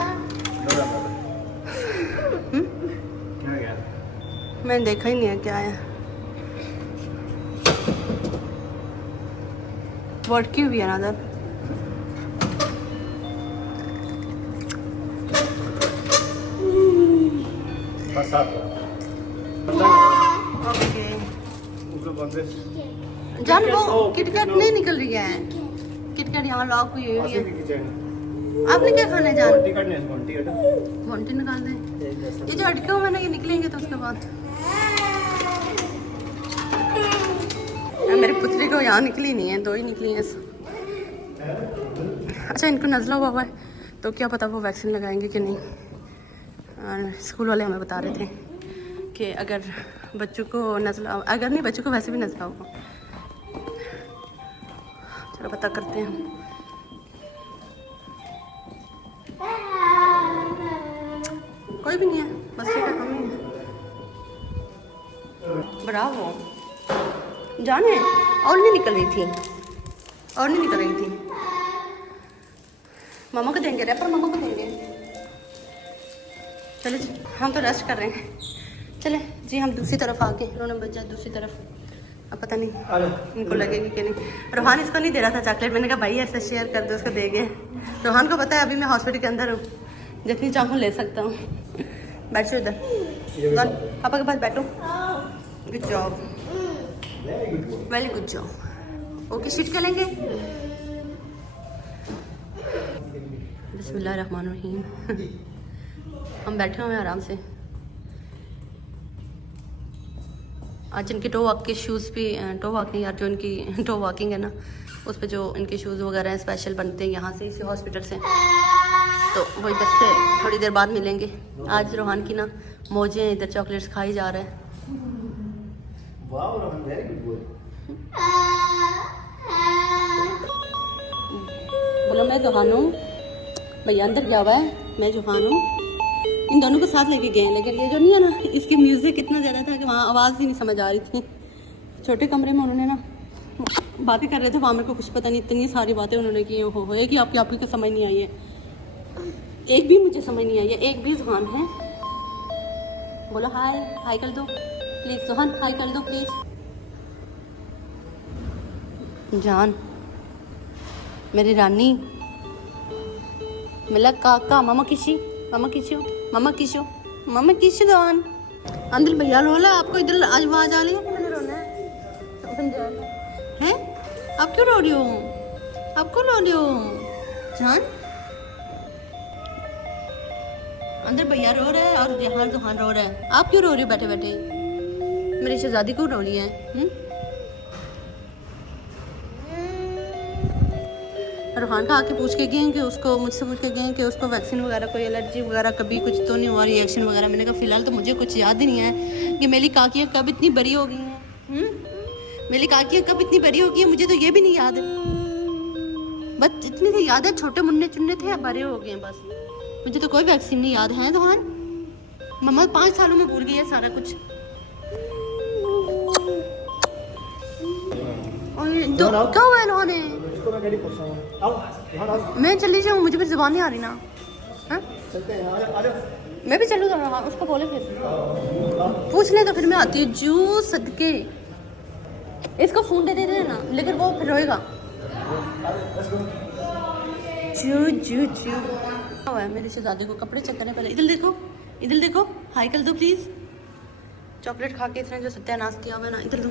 मैंने देखा ही नहीं है क्या है। वर्ड की हुई है ना ओके जान, वो किटकैट नहीं निकल रही है, किटकैट यहाँ लॉक हुई है। आपने क्या खाना है जान? घंटी निकाल दे, ये जो अटके हुए ना ये निकलेंगे तो उसके बाद। मेरी पुत्री को यहाँ निकली नहीं है, 2 ही निकली हैं। अच्छा इनको नज़ला हुआ है तो क्या पता वो वैक्सीन लगाएंगे कि नहीं। स्कूल वाले हमें बता रहे थे कि अगर बच्चों को नज़ला, अगर नहीं बच्चों को वैसे भी नज़ला होगा। चलो पता करते हैं हम। कोई भी नहीं है, बस ये हम ही हैं। ब्रावो जाने, और नहीं निकल रही थी। मामा को देंगे, रैपर मामा को देंगे। चलो जी, हम तो रेस्ट कर रहे हैं। चले जी, हम दूसरी तरफ आके रोना बच्चा दूसरी तरफ। अब पता नहीं इनको लगेगी कि नहीं। रोहान इसको नहीं दे रहा था चॉकलेट, मैंने कहा भाई ऐसे शेयर कर दो, उसको दे गए। रोहान को पता है अभी मैं हॉस्पिटल के अंदर हूँ, जितनी चाहूँ ले सकता हूँ। बैठो इधर, पापा के पास बैठो। Good job, very good job. Okay, seat कर लेंगे। बिस्मिल्लाहिर्रहमानिर्रहीम। हम बैठे हुए हैं आराम से। आज इनके टो वॉक के शूज़ भी, टो वॉक नहीं यार, जो इनकी टो वॉकिंग है ना, उस पर जो इनके शूज़ वगैरह हैं स्पेशल बनते हैं यहाँ से, इसी हॉस्पिटल से। तो वही बस से थोड़ी देर बाद मिलेंगे। आज रोहान की ना मौजें इधर चॉकलेट्स खाई जा रहे हैं। बोलो मैं जोहान हूँ, भैया अंदर गया हुआ है, मैं जोहान हूँ। इन दोनों को साथ लेके गए, लेकिन ये जो नहीं है ना, इसकी म्यूज़िक इतना ज़्यादा था कि वहाँ आवाज़ ही नहीं समझ आ रही थी। छोटे कमरे में उन्होंने ना बातें कर रहे थे, वहाँ मेरे को कुछ पता नहीं, इतनी सारी बातें उन्होंने की हो एक ही आपकी को समझ नहीं आई है, एक भी मुझे समझ नहीं आई है, एक भी जोहान है। बोलो हाय, हाय कर दो प्लीज़ जोहान, हाय कर दो प्लीज़। जान मेरी रानी, मिला काका, मामा किसी, मामा किसी हो, मामा किसी हो, मामा किसी जान। अंदर भैया रो रहा है, आपको इधर आज आवाज आ रही है कि मैंने रोना है? आप क्यों रो रही हो? आप क्यों रो रही हो जान? अंदर भैया रो रहा है और यहाँ जोहान रो रहा है, आप क्यों रो रही हो बैठे बैठे? मेरी शहजादी क्यों रो रही है? रोहान का आके पूछ के गए कि उसको, मुझसे पूछ के गए कि उसको वैक्सीन वगैरह कोई एलर्जी वगैरह कभी कुछ तो नहीं हुआ, रिएक्शन वगैरह। मैंने कहा फ़िलहाल तो मुझे कुछ याद ही नहीं है कि मेरी काकियाँ कब इतनी बड़ी हो गई हैं। मेरी काकियाँ कब इतनी बड़ी हो गई हैं, मुझे तो ये भी नहीं याद है। बस इतनी तो याद है, छोटे मुन्ने चुन्ने थे, अब बड़े हो गए हैं बस। मुझे तो कोई वैक्सीन नहीं याद है। रोहान मम्मा 5 सालों में भूल गई है सारा कुछ। क्या हुआ इन्होंने? मैं चली जाऊँ, मुझे फिर जुबान नहीं आ रही ना। मैं भी चलूँ, उसको बोले फिर पूछ ले तो फिर मैं आती हूँ। जू सदके इसको फोन दे देना ना, लेकिन वो फिर रोएगा। जू जू जू मेरे शहजादे को कपड़े चेक करने, पहले इधर देखो, इधर देखो, हाई कर दो प्लीज। चॉकलेट खा के इसने जो सत्यानाश किया हुआ है ना, इधर दो।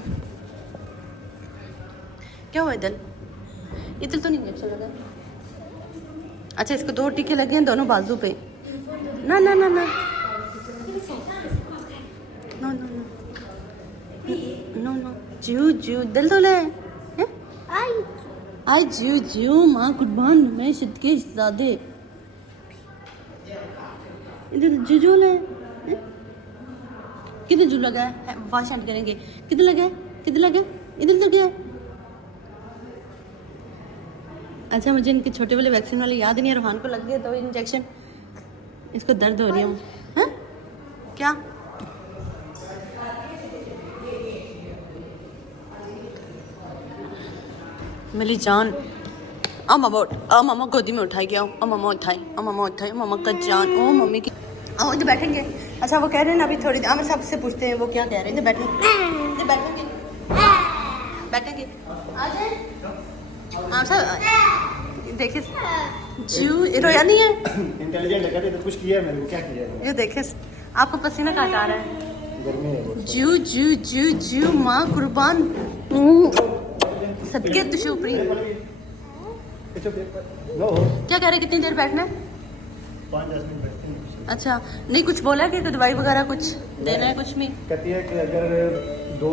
क्या हुआ इधर? इधर तो नहीं अच्छा लगा। अच्छा, इसको 2 टीके लगे हैं दोनों बाजू पे। ना ना ना ना नो नो नो नो। जू जू दिल तो ले आई जू जू माँ कुर्बान, मैं सदके ज़ादे। इधर जू ले, किधर जू लगा है? वाश एंड करेंगे। किधर लगा है? किधर लगा? इधर लगा है। अच्छा, मुझे इनके छोटे वाले वैक्सीन वाले याद नहीं है। रोहान को लग गया 2 इंजेक्शन, इसको दर्द हो रही है। क्या मेरी जान? मामा गोदी में उठाई गया, मामा उठाई, मामा का जान। ओ मम्मी की, इधर बैठेंगे। अच्छा, वो कह रहे हैं ना अभी थोड़ी देर, हम सबसे पूछते हैं वो क्या कह रहे हैं। इधर बैठेंगे, बैठेंगे। आ जाए आप सब देखिए। जू रोया नहीं है, इंटेलिजेंट है, कहते तो कुछ किया है मैंने, क्या किया है? ये देखे आपको पसीना कहाँ जा रहा है? गर्मी है। जू जू जू जू माँ कुर्बान, सदके तुशुपरी। क्या कह रहे, कितनी देर बैठना है? 5-10 मिनट बैठते हैं। अच्छा, नहीं कुछ बोला कि दवाई वगैरह कुछ देना है? कुछ भी कहती है कि अगर 2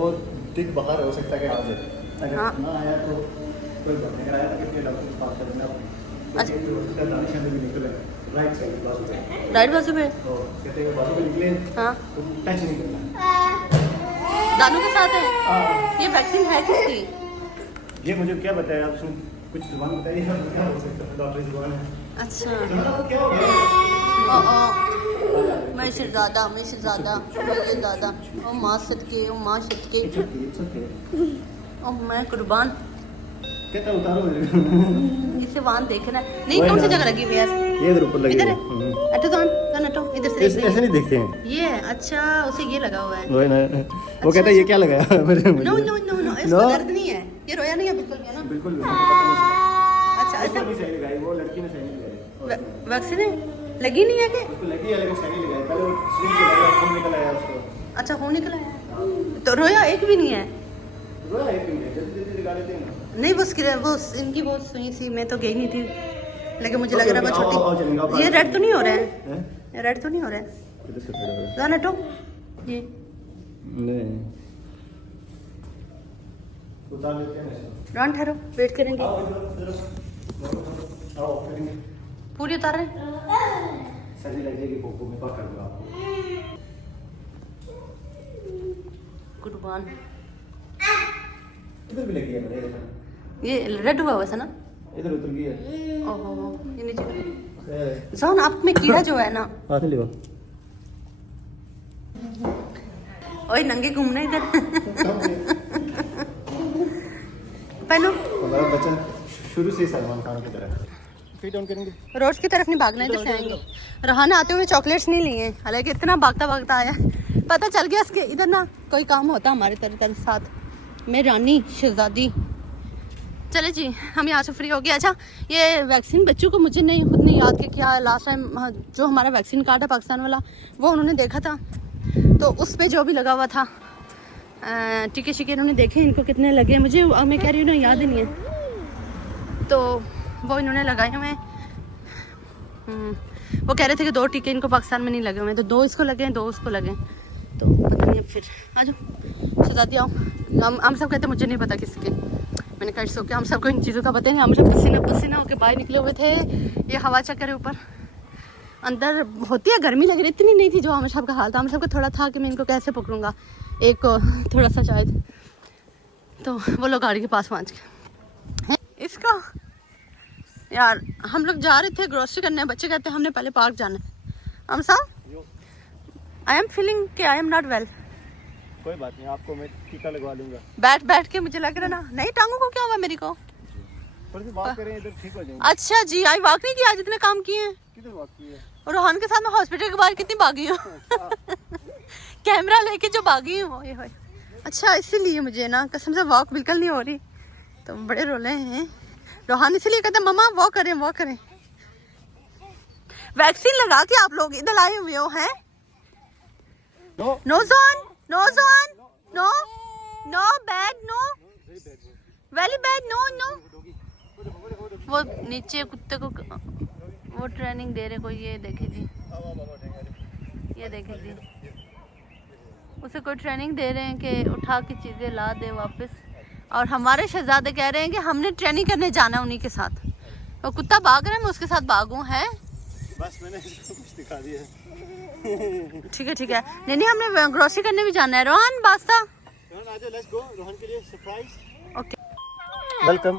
दिन बाहर हो सकता है कि आ जाए, अगर हाँ। ना आया तो कोई बात नहीं, अगर आया तो फिर डॉक्टर से बात करना। अच्छा, राइट साइड बाजू पे, राइट बाजू पे। तो कहते हैं बाजू पे निकले हाँ, तो टच नहीं करना। दानों के साथ है। ये वैक्सीन है किसकी? ये मुझे क्या बताया आप? सुन, कुछ जुबान बताइए, क्या हो सकता है? डॉक्टर जुबान है। अच्छा, क्या हो गया? मैं शहजादा, मैं दादा। ओ माँ सदके, ओ माँ सदके, ओ मैं कुर्बान। कहता उतारो मेरे को। इसे वहां देखना नहीं, वही कौन सी ना। जगह लगी हुई है? ये इधर ऊपर लगी इधर है। है। अटो तो अटो इधर से ऐसे ऐसे नहीं दिखते हैं। ये है, अच्छा उसे ये लगा हुआ है। वही ना, वो कहता है ये क्या लगाया मेरे नो नो नो नो, इसको दर्द नहीं है, ये रोया नहीं है बिल्कुल भी, है ना? बिल्कुल भी नहीं, पता नहीं चला। अच्छा इसको ऐसा नहीं सही लगाई, वो लड़की ने सही नहीं लगाई। वैक्सीन लगी नहीं है कि? उसको लगी है लेकिन सही नहीं लगाई। पहले वो स्लिप लगाया, खून निकल आया उसको। अच्छा खून निकला है तो रोया एक भी नहीं है? रोया एक मिनट, जल्दी जल्दी लगा लेते हैं ना। नहीं वो इनकी वो सुई सी, मैं तो गई नहीं थी, लेकिन मुझे लग रहा है वो आओ, आओ, छोटी। चलेंगे, आओ, ये रेड तो नहीं हो रहा है? हैं? रेड तो नहीं हो रहा है? इधर से खड़ा हो। गाना टो ये नहीं, उतार लेते हैं ना इसको। रन ठहरो, वेट करेंगे। आओ इधर, इधर। आओ करेंगे। पूरी उतार रहे हैं? सर्दी लग जाएगी, पोपो में पकड़ दूंगा आपको। Good one. इधर भी लगी है मैंने देखा। ये रेड हुआ वैसा ना? इधर उतर गई है। ओहो ये नीचे जॉन, आप में कीड़ा जो है ना, हाथ ले लो। ओए नंगे घूमना इधर। पहनो। हमारा बच्चा शुरू से ही सलमान खान की तरह फीट ऑन करेंगे। रोड की तरफ नहीं भागना है, कैसे आएंगे? रहाना आते हुए चॉकलेट्स नहीं लिए, हालांकि इतना भागता भागता आया, पता चल गया इसके इधर ना कोई काम होता हमारे तरह साथ में। रानी शहजादी। चले जी हम यहाँ से फ्री हो गए। अच्छा ये वैक्सीन बच्चों को मुझे नहीं खुद नहीं याद कि क्या लास्ट टाइम जो हमारा वैक्सीन कार्ड है पाकिस्तान वाला, वो उन्होंने देखा था, तो उस पर जो भी लगा हुआ था टीके शीके इन्होंने देखे, इनको कितने लगे मुझे, मैं कह रही हूँ ना याद ही नहीं है, तो वो इन्होंने लगाए हुए हैं। वो कह रहे थे कि 2 टीके इनको पाकिस्तान में नहीं लगे हुए हैं, तो 2 इसको लगे हैं 2 उसको लगे, तो पता नहीं। अब फिर आ जाओ शहजादी आओ। हम सब कहते मुझे नहीं पता किसके, मैंने कहा सो हम सबको इन चीज़ों का पता नहीं। हम सब पसीना पसीना होकर बाहर निकले हुए थे, ये हवा चक्कर है ऊपर, अंदर होती है गर्मी लग रही, इतनी नहीं थी जो हम सब का हाल था। हम सबको थोड़ा था कि मैं इनको कैसे पकड़ूंगा, एक थोड़ा सा शायद, तो वो लोग गाड़ी के पास पहुँच गए। इसका यार हम लोग जा रहे थे ग्रोसरी करने, बच्चे कहते हैं हमने पहले पार्क जाना है। हम साहब आई एम फीलिंग कि आई एम नॉट वेल। कोई बात नहीं, आपको मैं टीका लगवा लूंगा। बैठ के मुझे लग रहा ना, नहीं टांगों को क्या हुआ मेरी को? थोड़ी सी वॉक करें, इधर ठीक हो जाएंगे। अच्छा जी आई वॉक नहीं किया, जितने काम किए हैं। किधर वॉक की है? और रोहन के साथ मैं हॉस्पिटल के बाहर कितनी भागी हूँ। कैमरा लेके जो भागी हूँ ये है। अच्छा इसीलिए मुझे ना कसम से वॉक बिल्कुल नहीं हो रही, तो बड़े रोले हैं रोहन, इसीलिए कहते मम्मा वॉक करें वॉक करें। वैक्सीन लगा के आप लोग इधर आए हुए हो हैं? नो जोन नो जोन no no bad no very bad no no. वो नीचे कुत्ते को वो ट्रेनिंग दे रहे कोई, ये देखे जी, ये देखे जी, उसे कोई ट्रेनिंग दे रहे हैं कि उठा के चीज़ें ला दे वापस, और हमारे शहजादे कह रहे हैं कि हमने ट्रेनिंग करने जाना है उन्हीं के साथ। और कुत्ता भाग रहा है, मैं उसके साथ भागूं है? बस मैंने कुछ दिखा दिया। ठीक है नहीं हमने ग्रोसरी करने भी जाना है। रोहन बास्ता रोहन आजा, लेट्स गो। रोहन के लिए सरप्राइज। Okay welcome.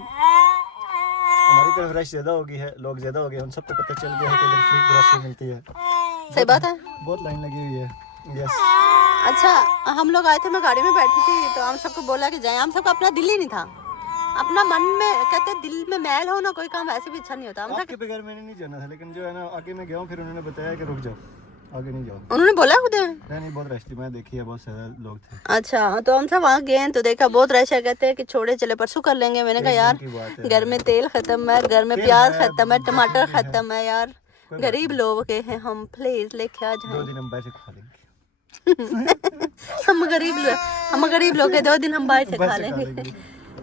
हमारी तरफ रश ज़्यादा हो गई है, लोग ज़्यादा हो गए, उन सबको पता चल गया है कि इधर फ्री ग्रोसरी मिलती है। सही बात है, बहुत लाइन लगी हुई है। यस। अच्छा हम लोग आए थे, मैं गाड़ी में बैठी थी, तो हम सबको बोला कि जाए, हम सबको अपना दिल ही नहीं था, अपना मन में कहते दिल में मैल हो ना, कोई काम ऐसे भी अच्छा नहीं होता। हम आपके बगैर मैंने नहीं जाना था, लेकिन जो है ना आगे मैं गया हूँ, फिर उन्होंने बताया कि रुक जाओ, आगे नहीं जाओ। उन्होंने बोला खुद नहीं बहुत रश थी, मैं देखी है, बहुत सारे लोग थे। अच्छा तो हम सब वहाँ गए तो देखा बहुत रश है, कहते हैं कि छोड़े चले परसों कर लेंगे। मैंने कहा यार घर में तेल खत्म है, घर में प्याज खत्म है, टमाटर खत्म है, यार गरीब लोग के हैं हम, प्लीज लेके आ जाए। 2 दिन हम बैठे खा लेंगे। हम गरीब लोग के 2 दिन हम बाहर से खा लेंगे।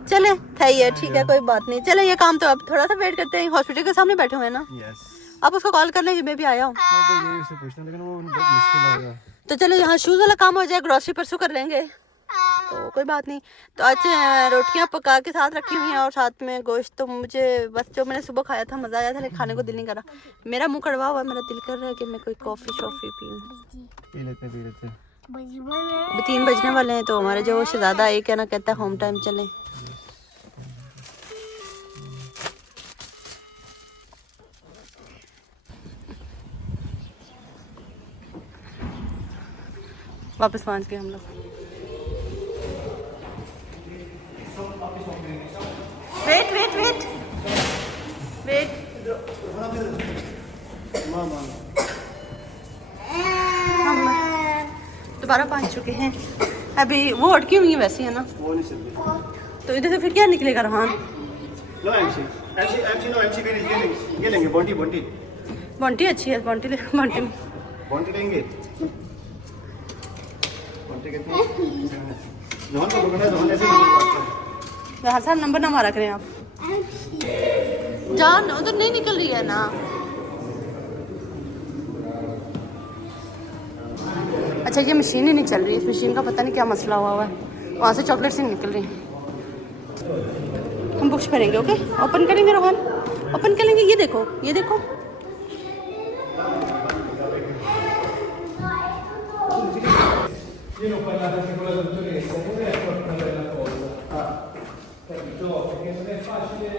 चले सही है, ठीक है कोई बात नहीं। चले ये काम तो अब थोड़ा सा वेट करते हैं, हॉस्पिटल के सामने बैठे हुए हैं ना। यस। आप उसको कॉल कर लेंगे, मैं भी आया हूँ। मैं तो यही से पूछना, लेकिन वो बहुत मुश्किल होगा। तो चलो यहाँ शूज़ वाला काम हो जाए, ग्रोसरी परसों कर लेंगे, तो कोई बात नहीं। तो आज रोटियाँ पका के साथ रखी हुई हैं और साथ में गोश्त, तो मुझे बस जो मैंने सुबह खाया था मज़ा आया था, लेकिन खाने को दिल नहीं करा। मेरा मुंह कड़वा हुआ है, मेरा दिल कर रहा है कि मैं कोई कॉफ़ी शॉफ़ी पीऊँ। पी लेते। अभी 3 बजने वाले हैं, तो हमारे जो शहजादा एक है ना कहता है होम टाइम चले। वापस पहुँच गए हम लोग। Wait wait wait wait. हम दोबारा पहुंच चुके हैं। अभी वो अटकी हुई है वैसे है ना, वो नहीं चल रही। तो इधर से फिर क्या निकलेगा रोहान? लो एमसी नो एमसी ये लेंगे बॉन्टी बॉन्टी बॉन्टी अच्छी है, बॉन्टी ले बॉन्टी में। बॉन्टी लेंगे। बॉन्टी कितने रोहन को पकड़ना है, रोहन ऐसे यहाँ सर नंबर ना मारा करें आप। जान उधर नहीं निकल रही है ना। अच्छा ये मशीन ही नहीं चल रही, इस मशीन का पता नहीं क्या मसला हुआ है, वहाँ से चॉकलेट्स नहीं निकल रही। हम बुक्स भरेंगे, ओके? ओपन करेंगे रोहन, ओपन करेंगे। ये देखो ये देखो, Io ho parlato anche con la dottoressa, non è proprio una bella cosa. Capito? Perché non è facile.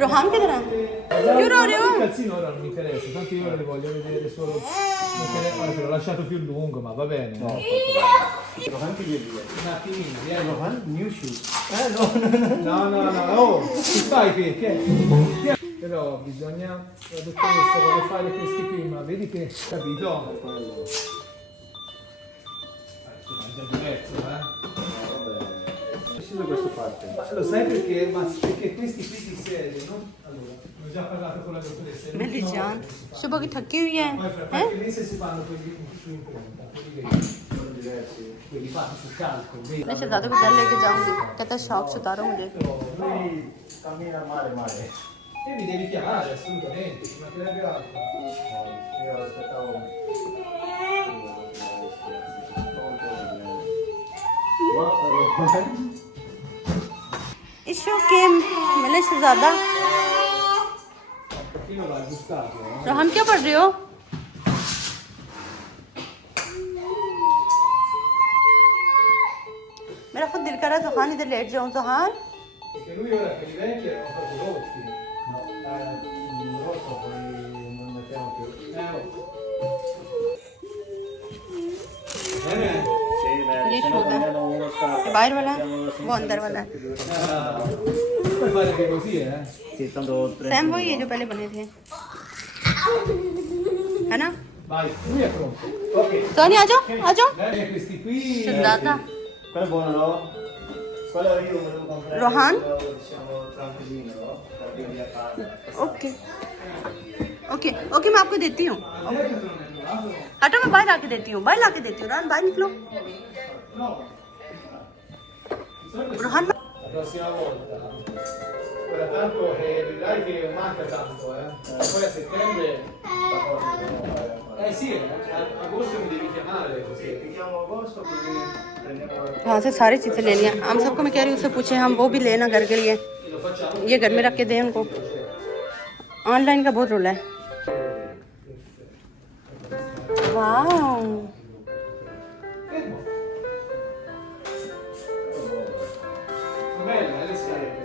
Rohan किधर है? क्यों रो रहे हो? Il calzino ora non mi interessa, tanto io le voglio vedere solo. Guarda, l'ho lasciato più lungo, ma va bene. No? Rohan के लिए भी है। Un attimino, vieni. Rohan new shoes. No, oh, ti fai che? Però bisogna, la dottoressa vuole fare questi qui, ma vedi che, capito? È già diverso, Deciso questa parte. Ma lo sai perché? Ma perché questi qui ti sedono? Allora, ho già parlato con la dottoressa. मेरी जान सुबह की थकी हुई है, Poi fra हैं? qualche mese si fanno quelli su impronta, quelli fatti sul calco, vedi? मैं शहजादे को घर लेके जाऊंगी, कहता है शौक से उतारो मुझे। Lui cammina male male. E mi devi chiamare assolutamente, ci mancherebbe altro. Io aspettavo. Issue के मैंने शहजादा। Io l'ho aggiustato, रोहन क्या पढ़ रहे हो? मेरा खुद दिल कर रहा है जोहान इधर लेट जाऊं। Johan perché lui ora per i vecchi erano proprio rotti. No, non lo so, poi non mettiamo più. Bene? Sì, ये se no शूट है, prendiamo uno scatto. ये बाहर वाला है, वो अंदर वाला है। Puoi fare anche così, Sì, tanto Sam वही है जो पहले बने थे, है ना? Vai, lui è pronto. Ok. Soni आ जाओ आ जाओ। Bene, questi qui. शहजादा Quello è buono, no? Quello io volevo comprare. Rohan? Quello, diciamo, trampolino, no? Per via di casa. Okay okay okay, मैं आपको देती हूँ। हटो, मैं बाहर आके देती हूँ, बाहर लाके देती हूँ। रोहन बाहर निकलो। Rohan La prossima volta. Quella tanto vedrai che manca tanto, Poi a settembre. Sì, a agosto mi devi chiamare così. Ti chiamo agosto così prendiamo. वहाँ से सारी चीज़ें ले लिया। हम सबको मैं कह रही हूँ उससे पूछे, हम वो भी लेना घर के लिए, Lo facciamo. ये घर में रख के दें उनको। ऑनलाइन का बहुत रोल है। वाह Fermo. Bella, le scarpe.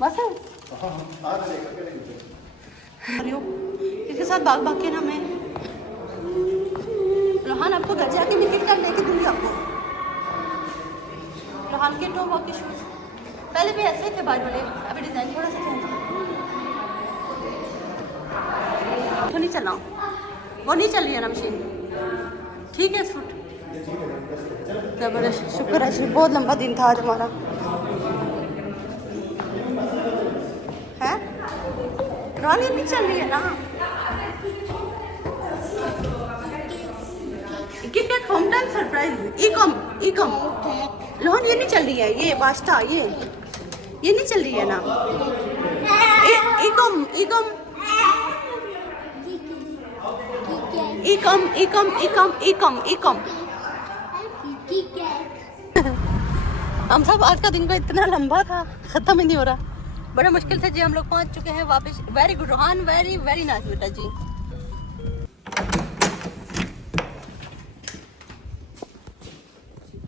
बस है। इसके साथ भाग भाग के ना मैं रोहान आपको घर जाके मैं किट कार्ड लेके दूंगी आपको। रोहान के टॉप के शूज पहले भी ऐसे थे बाहर वाले, अभी डिजाइन थोड़ा सा चेंज है। तो नहीं चलाओ, वो नहीं चल रही है ना मशीन, ठीक है सूट। जबरदस्त, शुक्र है, बहुत लंबा दिन था आज हमारा, है? रोहान ये नहीं चल रही है ना। KitKat home time surprise e-com Rohan ये नहीं चल रही है, ये पास्ता ये नहीं चल रही है ना। ई-कॉम हम सब आज का दिन को इतना लंबा था, खत्म ही नहीं हो रहा। बड़ा मुश्किल से जी हम लोग पहुंच चुके हैं वापस। Very good Rohan, very very nice बेटा जी।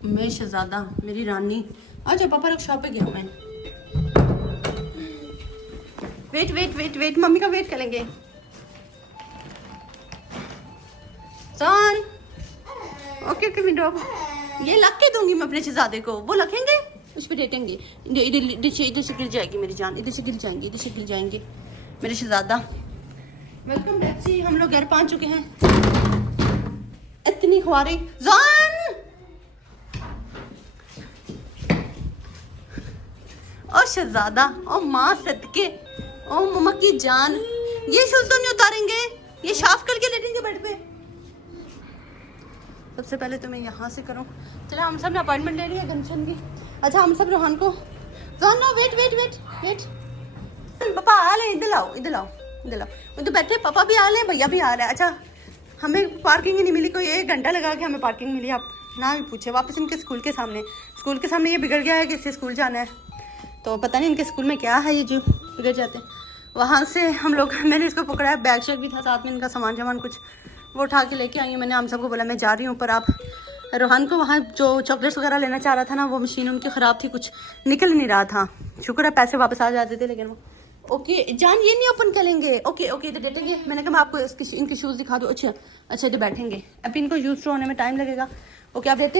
मैं शहजादा, मेरी रानी। अच्छा पापा लोग शॉप पे गया मैं। वेट मम्मी का वेट करेंगे। सोन ओके मिनट, ये लग के दूंगी मैं अपने शहजादे को, वो लखेंगे। उस पर लेटेंगे। इधर से गिर जाएगी मेरी जान, इधर से गिर जाएंगे, इधर से गिर जाएंगे मेरे शहजादा। वेलकम बैक जी, हम लोग घर पहुंच चुके हैं। इतनी ख्वारी जान, ओ शहजादा, ओ माँ सदके, ओ मम्मा की जान, ये शूज तो नहीं उतारेंगे, ये साफ करके लेटेंगे बेड पे। सबसे पहले तो मैं यहाँ से करूँ। चलो हम सब ने अपॉइंटमेंट ले लिया गंशन की। अच्छा हम सब रोहन को, Rohan no wait wait wait wait, पापा आ ले, इधर लाओ इधर लाओ इधर लाओ, उधर बैठे, पापा भी आ रहे हैं, भैया भी आ रहे हैं। अच्छा हमें पार्किंग ही नहीं मिली, कोई 1 घंटा लगा के हमें पार्किंग मिली, आप ना भी पूछे। वापस इनके स्कूल के सामने ये बिगड़ गया है कि इससे स्कूल जाना है, तो पता नहीं इनके स्कूल में क्या है ये जो बिगड़ जाते हैं। वहाँ से हम लोग, मैंने इसको पकड़ा है, बैग शैग भी था साथ में, इनका सामान कुछ वो उठा के लेके आई हूँ। मैंने हम सबको बोला मैं जा रही हूँ, पर आप रोहान को वहाँ जो चॉकलेट्स वगैरह लेना चाह रहा था ना, वो मशीन उनकी ख़राब थी, कुछ निकल नहीं रहा था। शुक्र है पैसे वापस आ जाते थे, लेकिन वो ओके जान ये नहीं ओपन करेंगे। ओके ओके इधर बैठेंगे। मैंने कहा मैं आपको इनके शूज़ दिखा दूँ। अच्छा अच्छा इधर बैठेंगे, अभी इनको यूज़ होने में टाइम लगेगा। ओके आप देते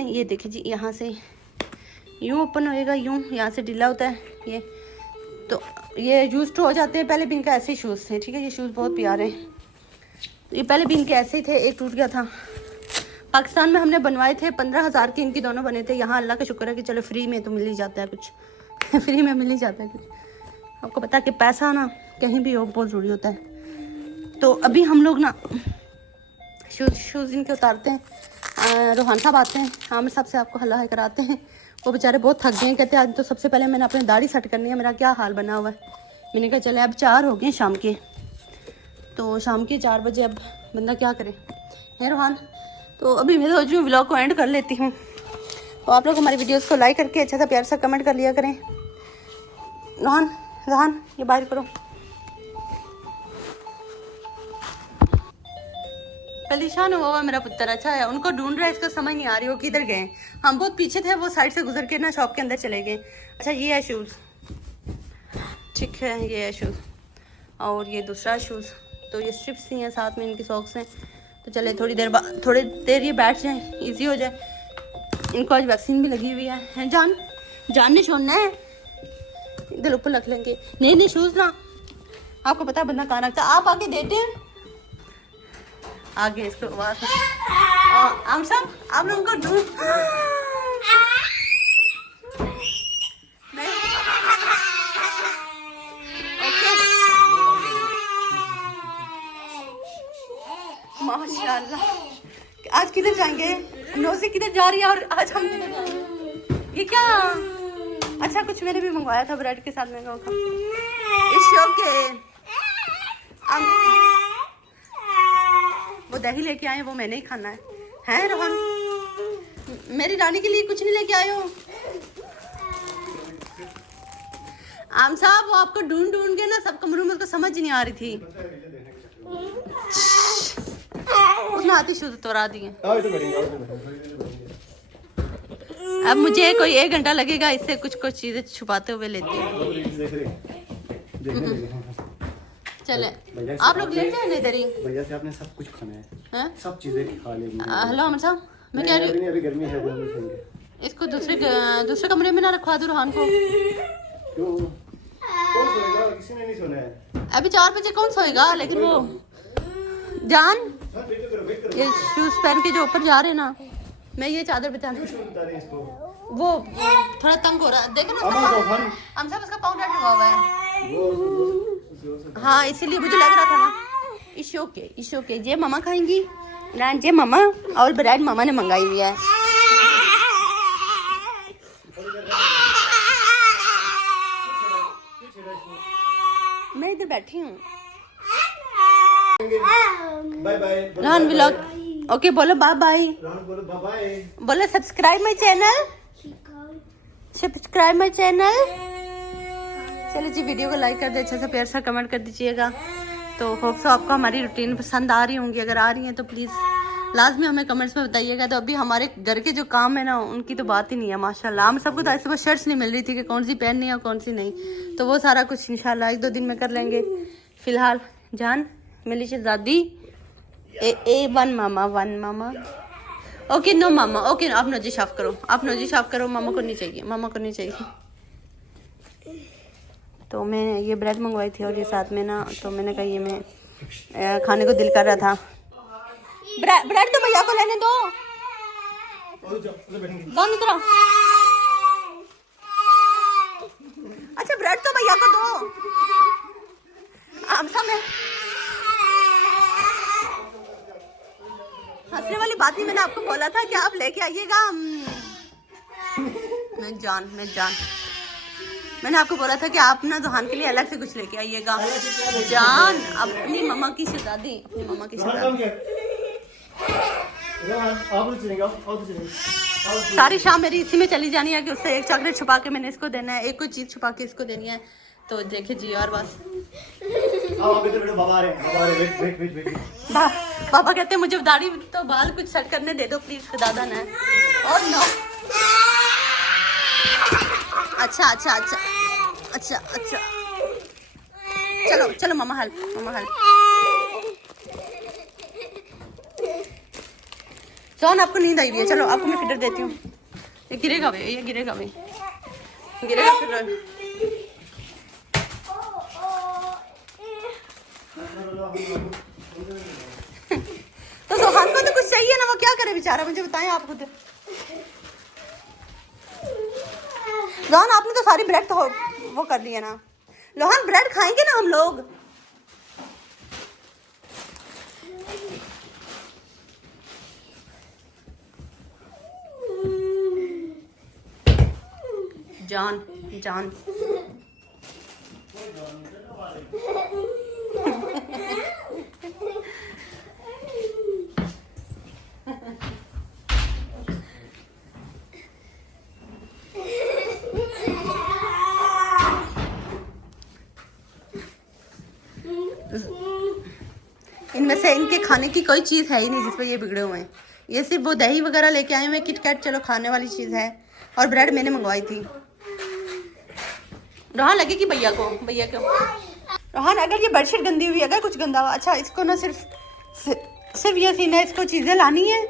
हैं ये देखिए जी, यहाँ से यूँ ओपन होएगा, यूँ यहाँ से ढीला होता है ये, तो ये यूज़ हो जाते हैं। पहले भी इनका ऐसे ही शूज़ थे, ठीक है, ये शूज़ बहुत प्यारे हैं। ये पहले भी इनके ऐसे ही थे, एक टूट गया था। पाकिस्तान में हमने बनवाए थे, 15,000 के इनके दोनों बने थे। यहाँ अल्लाह का शुक्र है कि चलो फ्री में तो मिल ही जाता है कुछ फ्री में मिल ही जाता है कुछ। आपको पता है कि पैसा ना कहीं भी हो बहुत ज़रूरी होता है। तो अभी हम लोग ना शूज़ इनके उतारते हैं। रोहान साहब आते हैं, आमिर साहब से आपको हल्ला कराते हैं। वो बेचारे बहुत थक गए हैं, कहते हैं आज तो सबसे पहले मैंने अपनी दाढ़ी सेट करनी है, मेरा क्या हाल बना हुआ है। मैंने कहा चले अब 4 हो गए शाम के, तो शाम के 4 बजे अब बंदा क्या करे है रोहान। तो अभी मैं सोच रही हूँ व्लॉग को एंड कर लेती हूँ। तो आप लोग हमारी वीडियोस को लाइक करके अच्छा सा प्यार सा कमेंट कर लिया करें। रोहान ये बाहर करो। परेशान हुआ मेरा पुत्र। अच्छा है, उनको ढूंढ रहा है, इसको समझ नहीं आ रही वो किधर गए। हम बहुत पीछे थे, वो साइड से गुजर के ना शॉप के अंदर चले गए। अच्छा ये है शूज़, ठीक है, ये है शूज़, और ये दूसरा शूज़। तो ये स्ट्रिप्स ही हैं, साथ में इनकी सॉक्स हैं। तो चले थोड़ी देर ये बैठ जाएं, इजी हो जाए। इनको आज वैक्सीन भी लगी हुई है जान ने छोड़ना है, इधर ऊपर रख लेंगे। नहीं शूज़ ना, आपको पता है बंदा कहाँ रखता है। आप आके देते हैं आगे इसको आवाज। हम सब आप लोगों को ढूंढ माशाल्लाह। आज किधर जाएंगे? नौसी किधर जा रही है और आज हम किधर जाएंगे? ये क्या? अच्छा कुछ मैंने भी मंगवाया था ब्रेड के साथ में इस शो के। वो दही लेके आए, वो मैंने ही खाना है रोहन। मेरी रानी के लिए कुछ नहीं लेके आए हो? आम साहब वो आपको ढूंढ के ना सब कमरों में, उसको समझ नहीं आ रही थी। उसने आती शुद्ध तोड़ा दिए। अब मुझे कोई 1 घंटा लगेगा इससे कुछ चीजें छुपाते हुए लेती हूँ। चले आप लोग लेट जाए इधर ही। भैया से आपने सब कुछ खाना है, सब चीजें खा लेंगे। हेलो अमर साहब, मैं कह रही हूँ अभी गर्मी है, इसको दूसरे कमरे में ना रखवा दो रोहान को। क्यों? कौन सोएगा? किसी ने नहीं सोना है। अभी 4 बजे कौन सोएगा? लेकिन वो जान ये शूज पहन के जो ऊपर जा रहे हैं ना, मैं ये चादर बता वो थोड़ा तंग हो रहा है, देखो ना हम सब उसका पाँव हुआ हुआ है। हाँ इसीलिए मुझे लग रहा था ना। इस ओके जे मम्मा खाएंगी ना, जे मम्मा और ब्रेड मम्मा ने मंगाई हुई है। मैं इधर बैठी हूँ। Bye bye Rohan vlog okay बोलो बाय बाय। बोलो सब्सक्राइब माय चैनल। चलो जी वीडियो को लाइक कर दे, अच्छा सा प्यार सा कमेंट कर दीजिएगा। तो होप सो आपको हमारी रूटीन पसंद आ रही होंगी। अगर आ रही हैं तो प्लीज़ लाजमी हमें कमेंट्स में बताइएगा। तो अभी हमारे घर के जो काम है ना, उनकी तो बात ही नहीं है माशाल्लाह। हम सबको तो ऐसे को शर्ट्स नहीं मिल रही थी कि कौन सी पहननी है और कौन सी नहीं, तो वो सारा कुछ इंशाल्लाह 1-2 दिन में कर लेंगे। फिलहाल जान मेरी शहजादी A1 मामा 1 मामा ओके नो मामा, ओके आप नोजी साफ करो, आप नोजी साफ करो, मामा को नहीं चाहिए, मामा को नहीं चाहिए। तो मैं ये ब्रेड मंगवाई थी और ये साथ में ना, तो मैंने कहा ये मैं खाने को दिल कर रहा था। ब्रेड तो भैया को लेने दो, कौन इतना? अच्छा ब्रेड तो भैया को दो। आमसा में हंसने वाली बात ही मैंने आपको बोला था कि आप लेके आइएगा। मैं जान मैंने आपको बोला था कि आप ना जोहान के लिए अलग से कुछ लेके आइएगा। जान अपनी मम्मा की शहजादी, अपनी मम्मा की शहजादी। सारी शाम मेरी इसी में चली जानी है कि उससे एक चॉकलेट छुपा के मैंने इसको देना है, एक कोई चीज छुपा के इसको देनी है। तो देखे जी और बस पापा कहते हैं मुझे दाढ़ी तो बाल कुछ सेट करने दे दो प्लीज दादा ने। और नो अच्छा अच्छा अच्छा अच्छा अच्छा चलो चलो मम्मा हेल्प, मम्मा हेल्प। जॉन आपको नींद आई हुई है, चलो आपको मैं फीडर देती हूँ। ये गिरेगा भाई, ये गिरेगा भाई, गिरेगा फिर। तो जोहान को तो कुछ चाहिए ना, वो क्या करे बेचारा, मुझे बताएं आप खुद। जोहान आपने तो सारी ब्रेड तो वो कर दी है ना। लोहान ब्रेड खाएंगे ना हम लोग। जान जान इनमें से इनके खाने की कोई चीज़ है ही नहीं जिस पे ये बिगड़े हुए हैं। ये सिर्फ वो दही वगैरह लेके आए हुए, किटकैट चलो खाने वाली चीज़ है, और ब्रेड मैंने मंगवाई थी। रोहान लगेगी भैया को, भैया को। रोहान अगर ये बेडशीट गंदी हुई, अगर कुछ गंदा हुआ, अच्छा इसको ना सिर्फ ये सीना, इसको चीज़ें लानी है,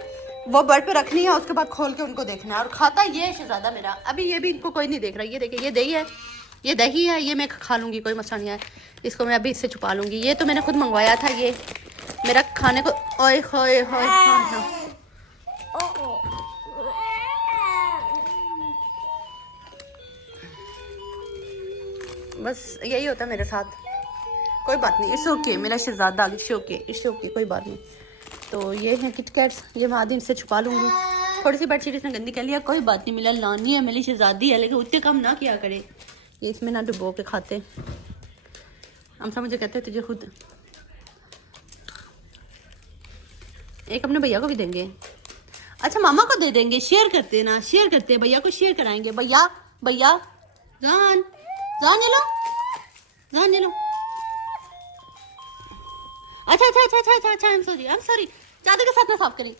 वो बेड पे रखनी है, उसके बाद खोल के उनको देखना है। और खाता ये शहजादा मेरा, अभी ये भी इनको कोई नहीं देख रहा। ये देखिए ये दही है, ये दही है, ये मैं खा लूँगी, कोई मसला नहीं है। इसको मैं अभी इससे छुपा लूँगी। ये तो मैंने खुद मंगवाया था, ये मेरा खाने को। ओए होए होए बस यही होता है मेरे साथ। कोई बात नहीं, इट्स ओके, मेरा शहजादा, इट्स ओके, कोई बात नहीं। तो ये है किटकैट्स, ये मैं आधी इनसे छुपा लूँगी। थोड़ी सी बेडशीट इसने गंदी कर लिया, कोई बात नहीं, मेरा लानी है, मेरी शहजादी है, लेकिन उतने कम ना किया करे। ये इसमें ना डुबो के खाते। हम सब मुझे कहते हैं तुझे खुद एक अपने भैया को भी देंगे। अच्छा मामा को दे देंगे, शेयर करते ना, शेयर करते हैं, भैया को शेयर कराएंगे। भैया भैया जान जान ले लो, जान ले लो। अच्छा अच्छा अच्छा अच्छा अच्छा, आई एम सॉरी, चादर के साथ ना साफ करी।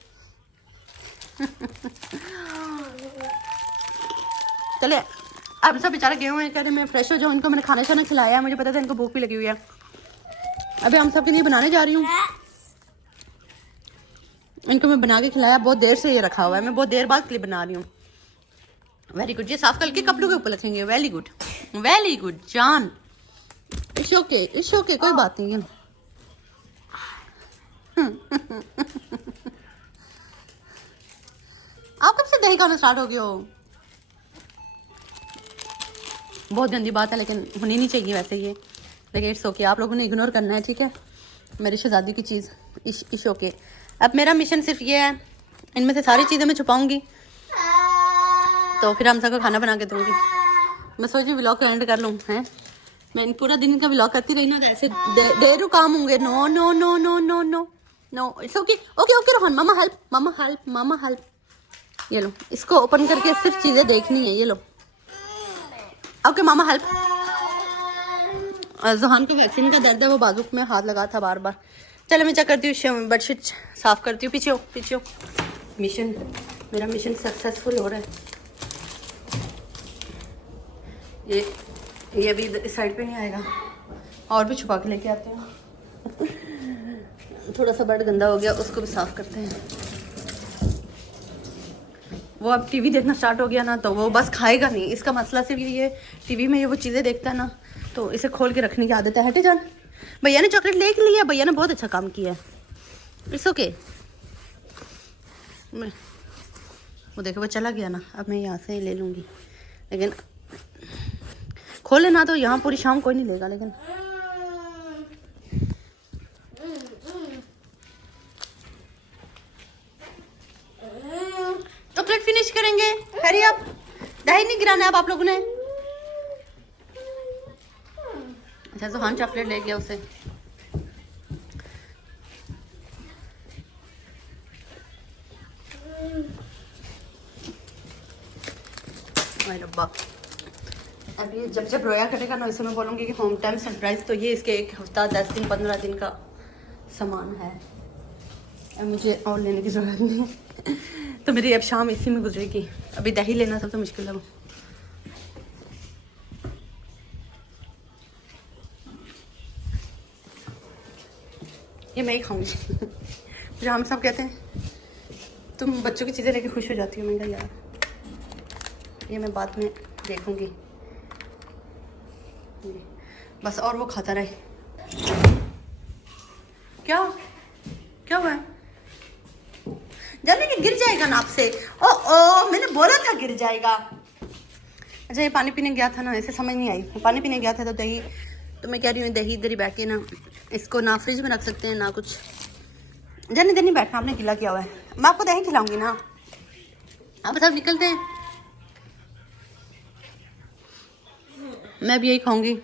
चले अब सब बेचारे गए हुए हैं, कह रहे मैं फ्रेश हो जाऊँ, इनको मैंने खाना शाना खिलाया, मुझे पता था इनको भूख भी लगी हुई है। अभी हम सब के लिए बनाने जा रही हूँ, इनको मैं बना के खिलाया, बहुत देर से ये रखा हुआ है, मैं बहुत देर बाद के लिए बना रही हूँ। वेरी गुड, ये साफ करके कपड़ों के ऊपर रखेंगे। वेरी गुड जान, इट्स ओके, कोई बात नहीं है। आप कब से दही खाना स्टार्ट हो गए हो? बहुत गंदी बात है, लेकिन होनी नहीं चाहिए वैसे ये, लेकिन इट्स ओके, आप लोगों ने इग्नोर करना है, ठीक है, मेरी शहजादी की चीज़। It's okay. अब मेरा मिशन सिर्फ ये है, इनमें से सारी चीज़ें मैं छुपाऊंगी, तो फिर हम सबको खाना बना के दूंगी। मैं सोच रही व्लॉग का एंड कर लूँ, हैं मैं पूरा दिन का व्लॉग करती रही ना, तो ऐसे देर काम होंगे। No no no no no no no, it's okay Rohan, मामा हेल्प। ये लो, इसको ओपन करके सिर्फ चीज़ें देखनी है, ये लो। ओके मामा हेल्प। जोहान को वैक्सीन का दर्द है, वो बाजू में हाथ लगा था बार बार। चलो मैं क्या करती हूँ, बेडशीट साफ करती हूँ। पीछे हो। मेरा मिशन सक्सेसफुल हो रहा है। ये अभी इस साइड पे नहीं आएगा, और भी छुपा के लेके आते हैं। थोड़ा सा बेड गंदा हो गया, उसको भी साफ करते हैं। वो अब टीवी देखना स्टार्ट हो गया ना तो वो बस खाएगा नहीं। इसका मसला सिर्फ यही है, टीवी में ये वो चीज़ें देखता है ना तो इसे खोल के रखने की आदत है। हटे जान, भैया ने चॉकलेट ले लिया, भैया ने बहुत अच्छा काम किया है। It's okay. वो देखो वो चला गया ना, अब मैं यहाँ से ही ले लूँगी। लेकिन खोले ना तो यहाँ पूरी शाम कोई नहीं लेगा। लेकिन चॉकलेट फिनिश करेंगे। हरी आप दही नहीं गिराना है अब आप लोगों ने। अच्छा तो हाँ चॉकलेट ले गया उसे। अरे रब्बा, अब ये जब जब रोया करेगा ना इसे मैं बोलूँगी कि होम टाइम सरप्राइज। तो ये इसके 1 हफ्ता 10 दिन 15 दिन का सामान है। अब मुझे और लेने की ज़रूरत नहीं है। तो मेरी अब शाम इसी में गुजरेगी। अभी दही लेना सबसे मुश्किल है। वो ये मैं ही खाऊंगी। मुझे हम सब कहते हैं तुम बच्चों की चीज़ें लेके खुश हो जाती हो। मैं कहा यार ये मैं बाद में देखूंगी। बस और वो खाता रहे। क्या क्या हुआ है? जाने कि गिर जाएगा ना आपसे। ओ मैंने बोला था गिर जाएगा। अच्छा ये पानी पीने गया था ना, ऐसे समझ नहीं आई। पानी पीने गया था तो दही, तो मैं कह रही हूँ दही इधर ही बैठ के ना, इसको ना फ्रिज में रख सकते हैं ना कुछ। जाने इधर नहीं बैठना, आपने गिला किया हुआ है। मैं आपको दही खिलाऊंगी ना। आप सब निकलते हैं, मैं भी यही खाऊंगी।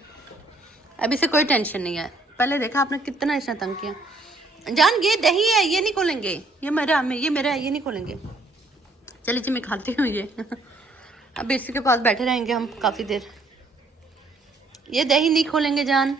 अभी से कोई टेंशन नहीं है। पहले देखा आपने कितना इसने तंग किया। जान ये दही है, ये नहीं खोलेंगे। ये मेरा है, ये नहीं खोलेंगे। चलिए जी मैं खाती हूँ ये। अब इसी के पास बैठे रहेंगे हम काफ़ी देर। ये दही नहीं खोलेंगे जान।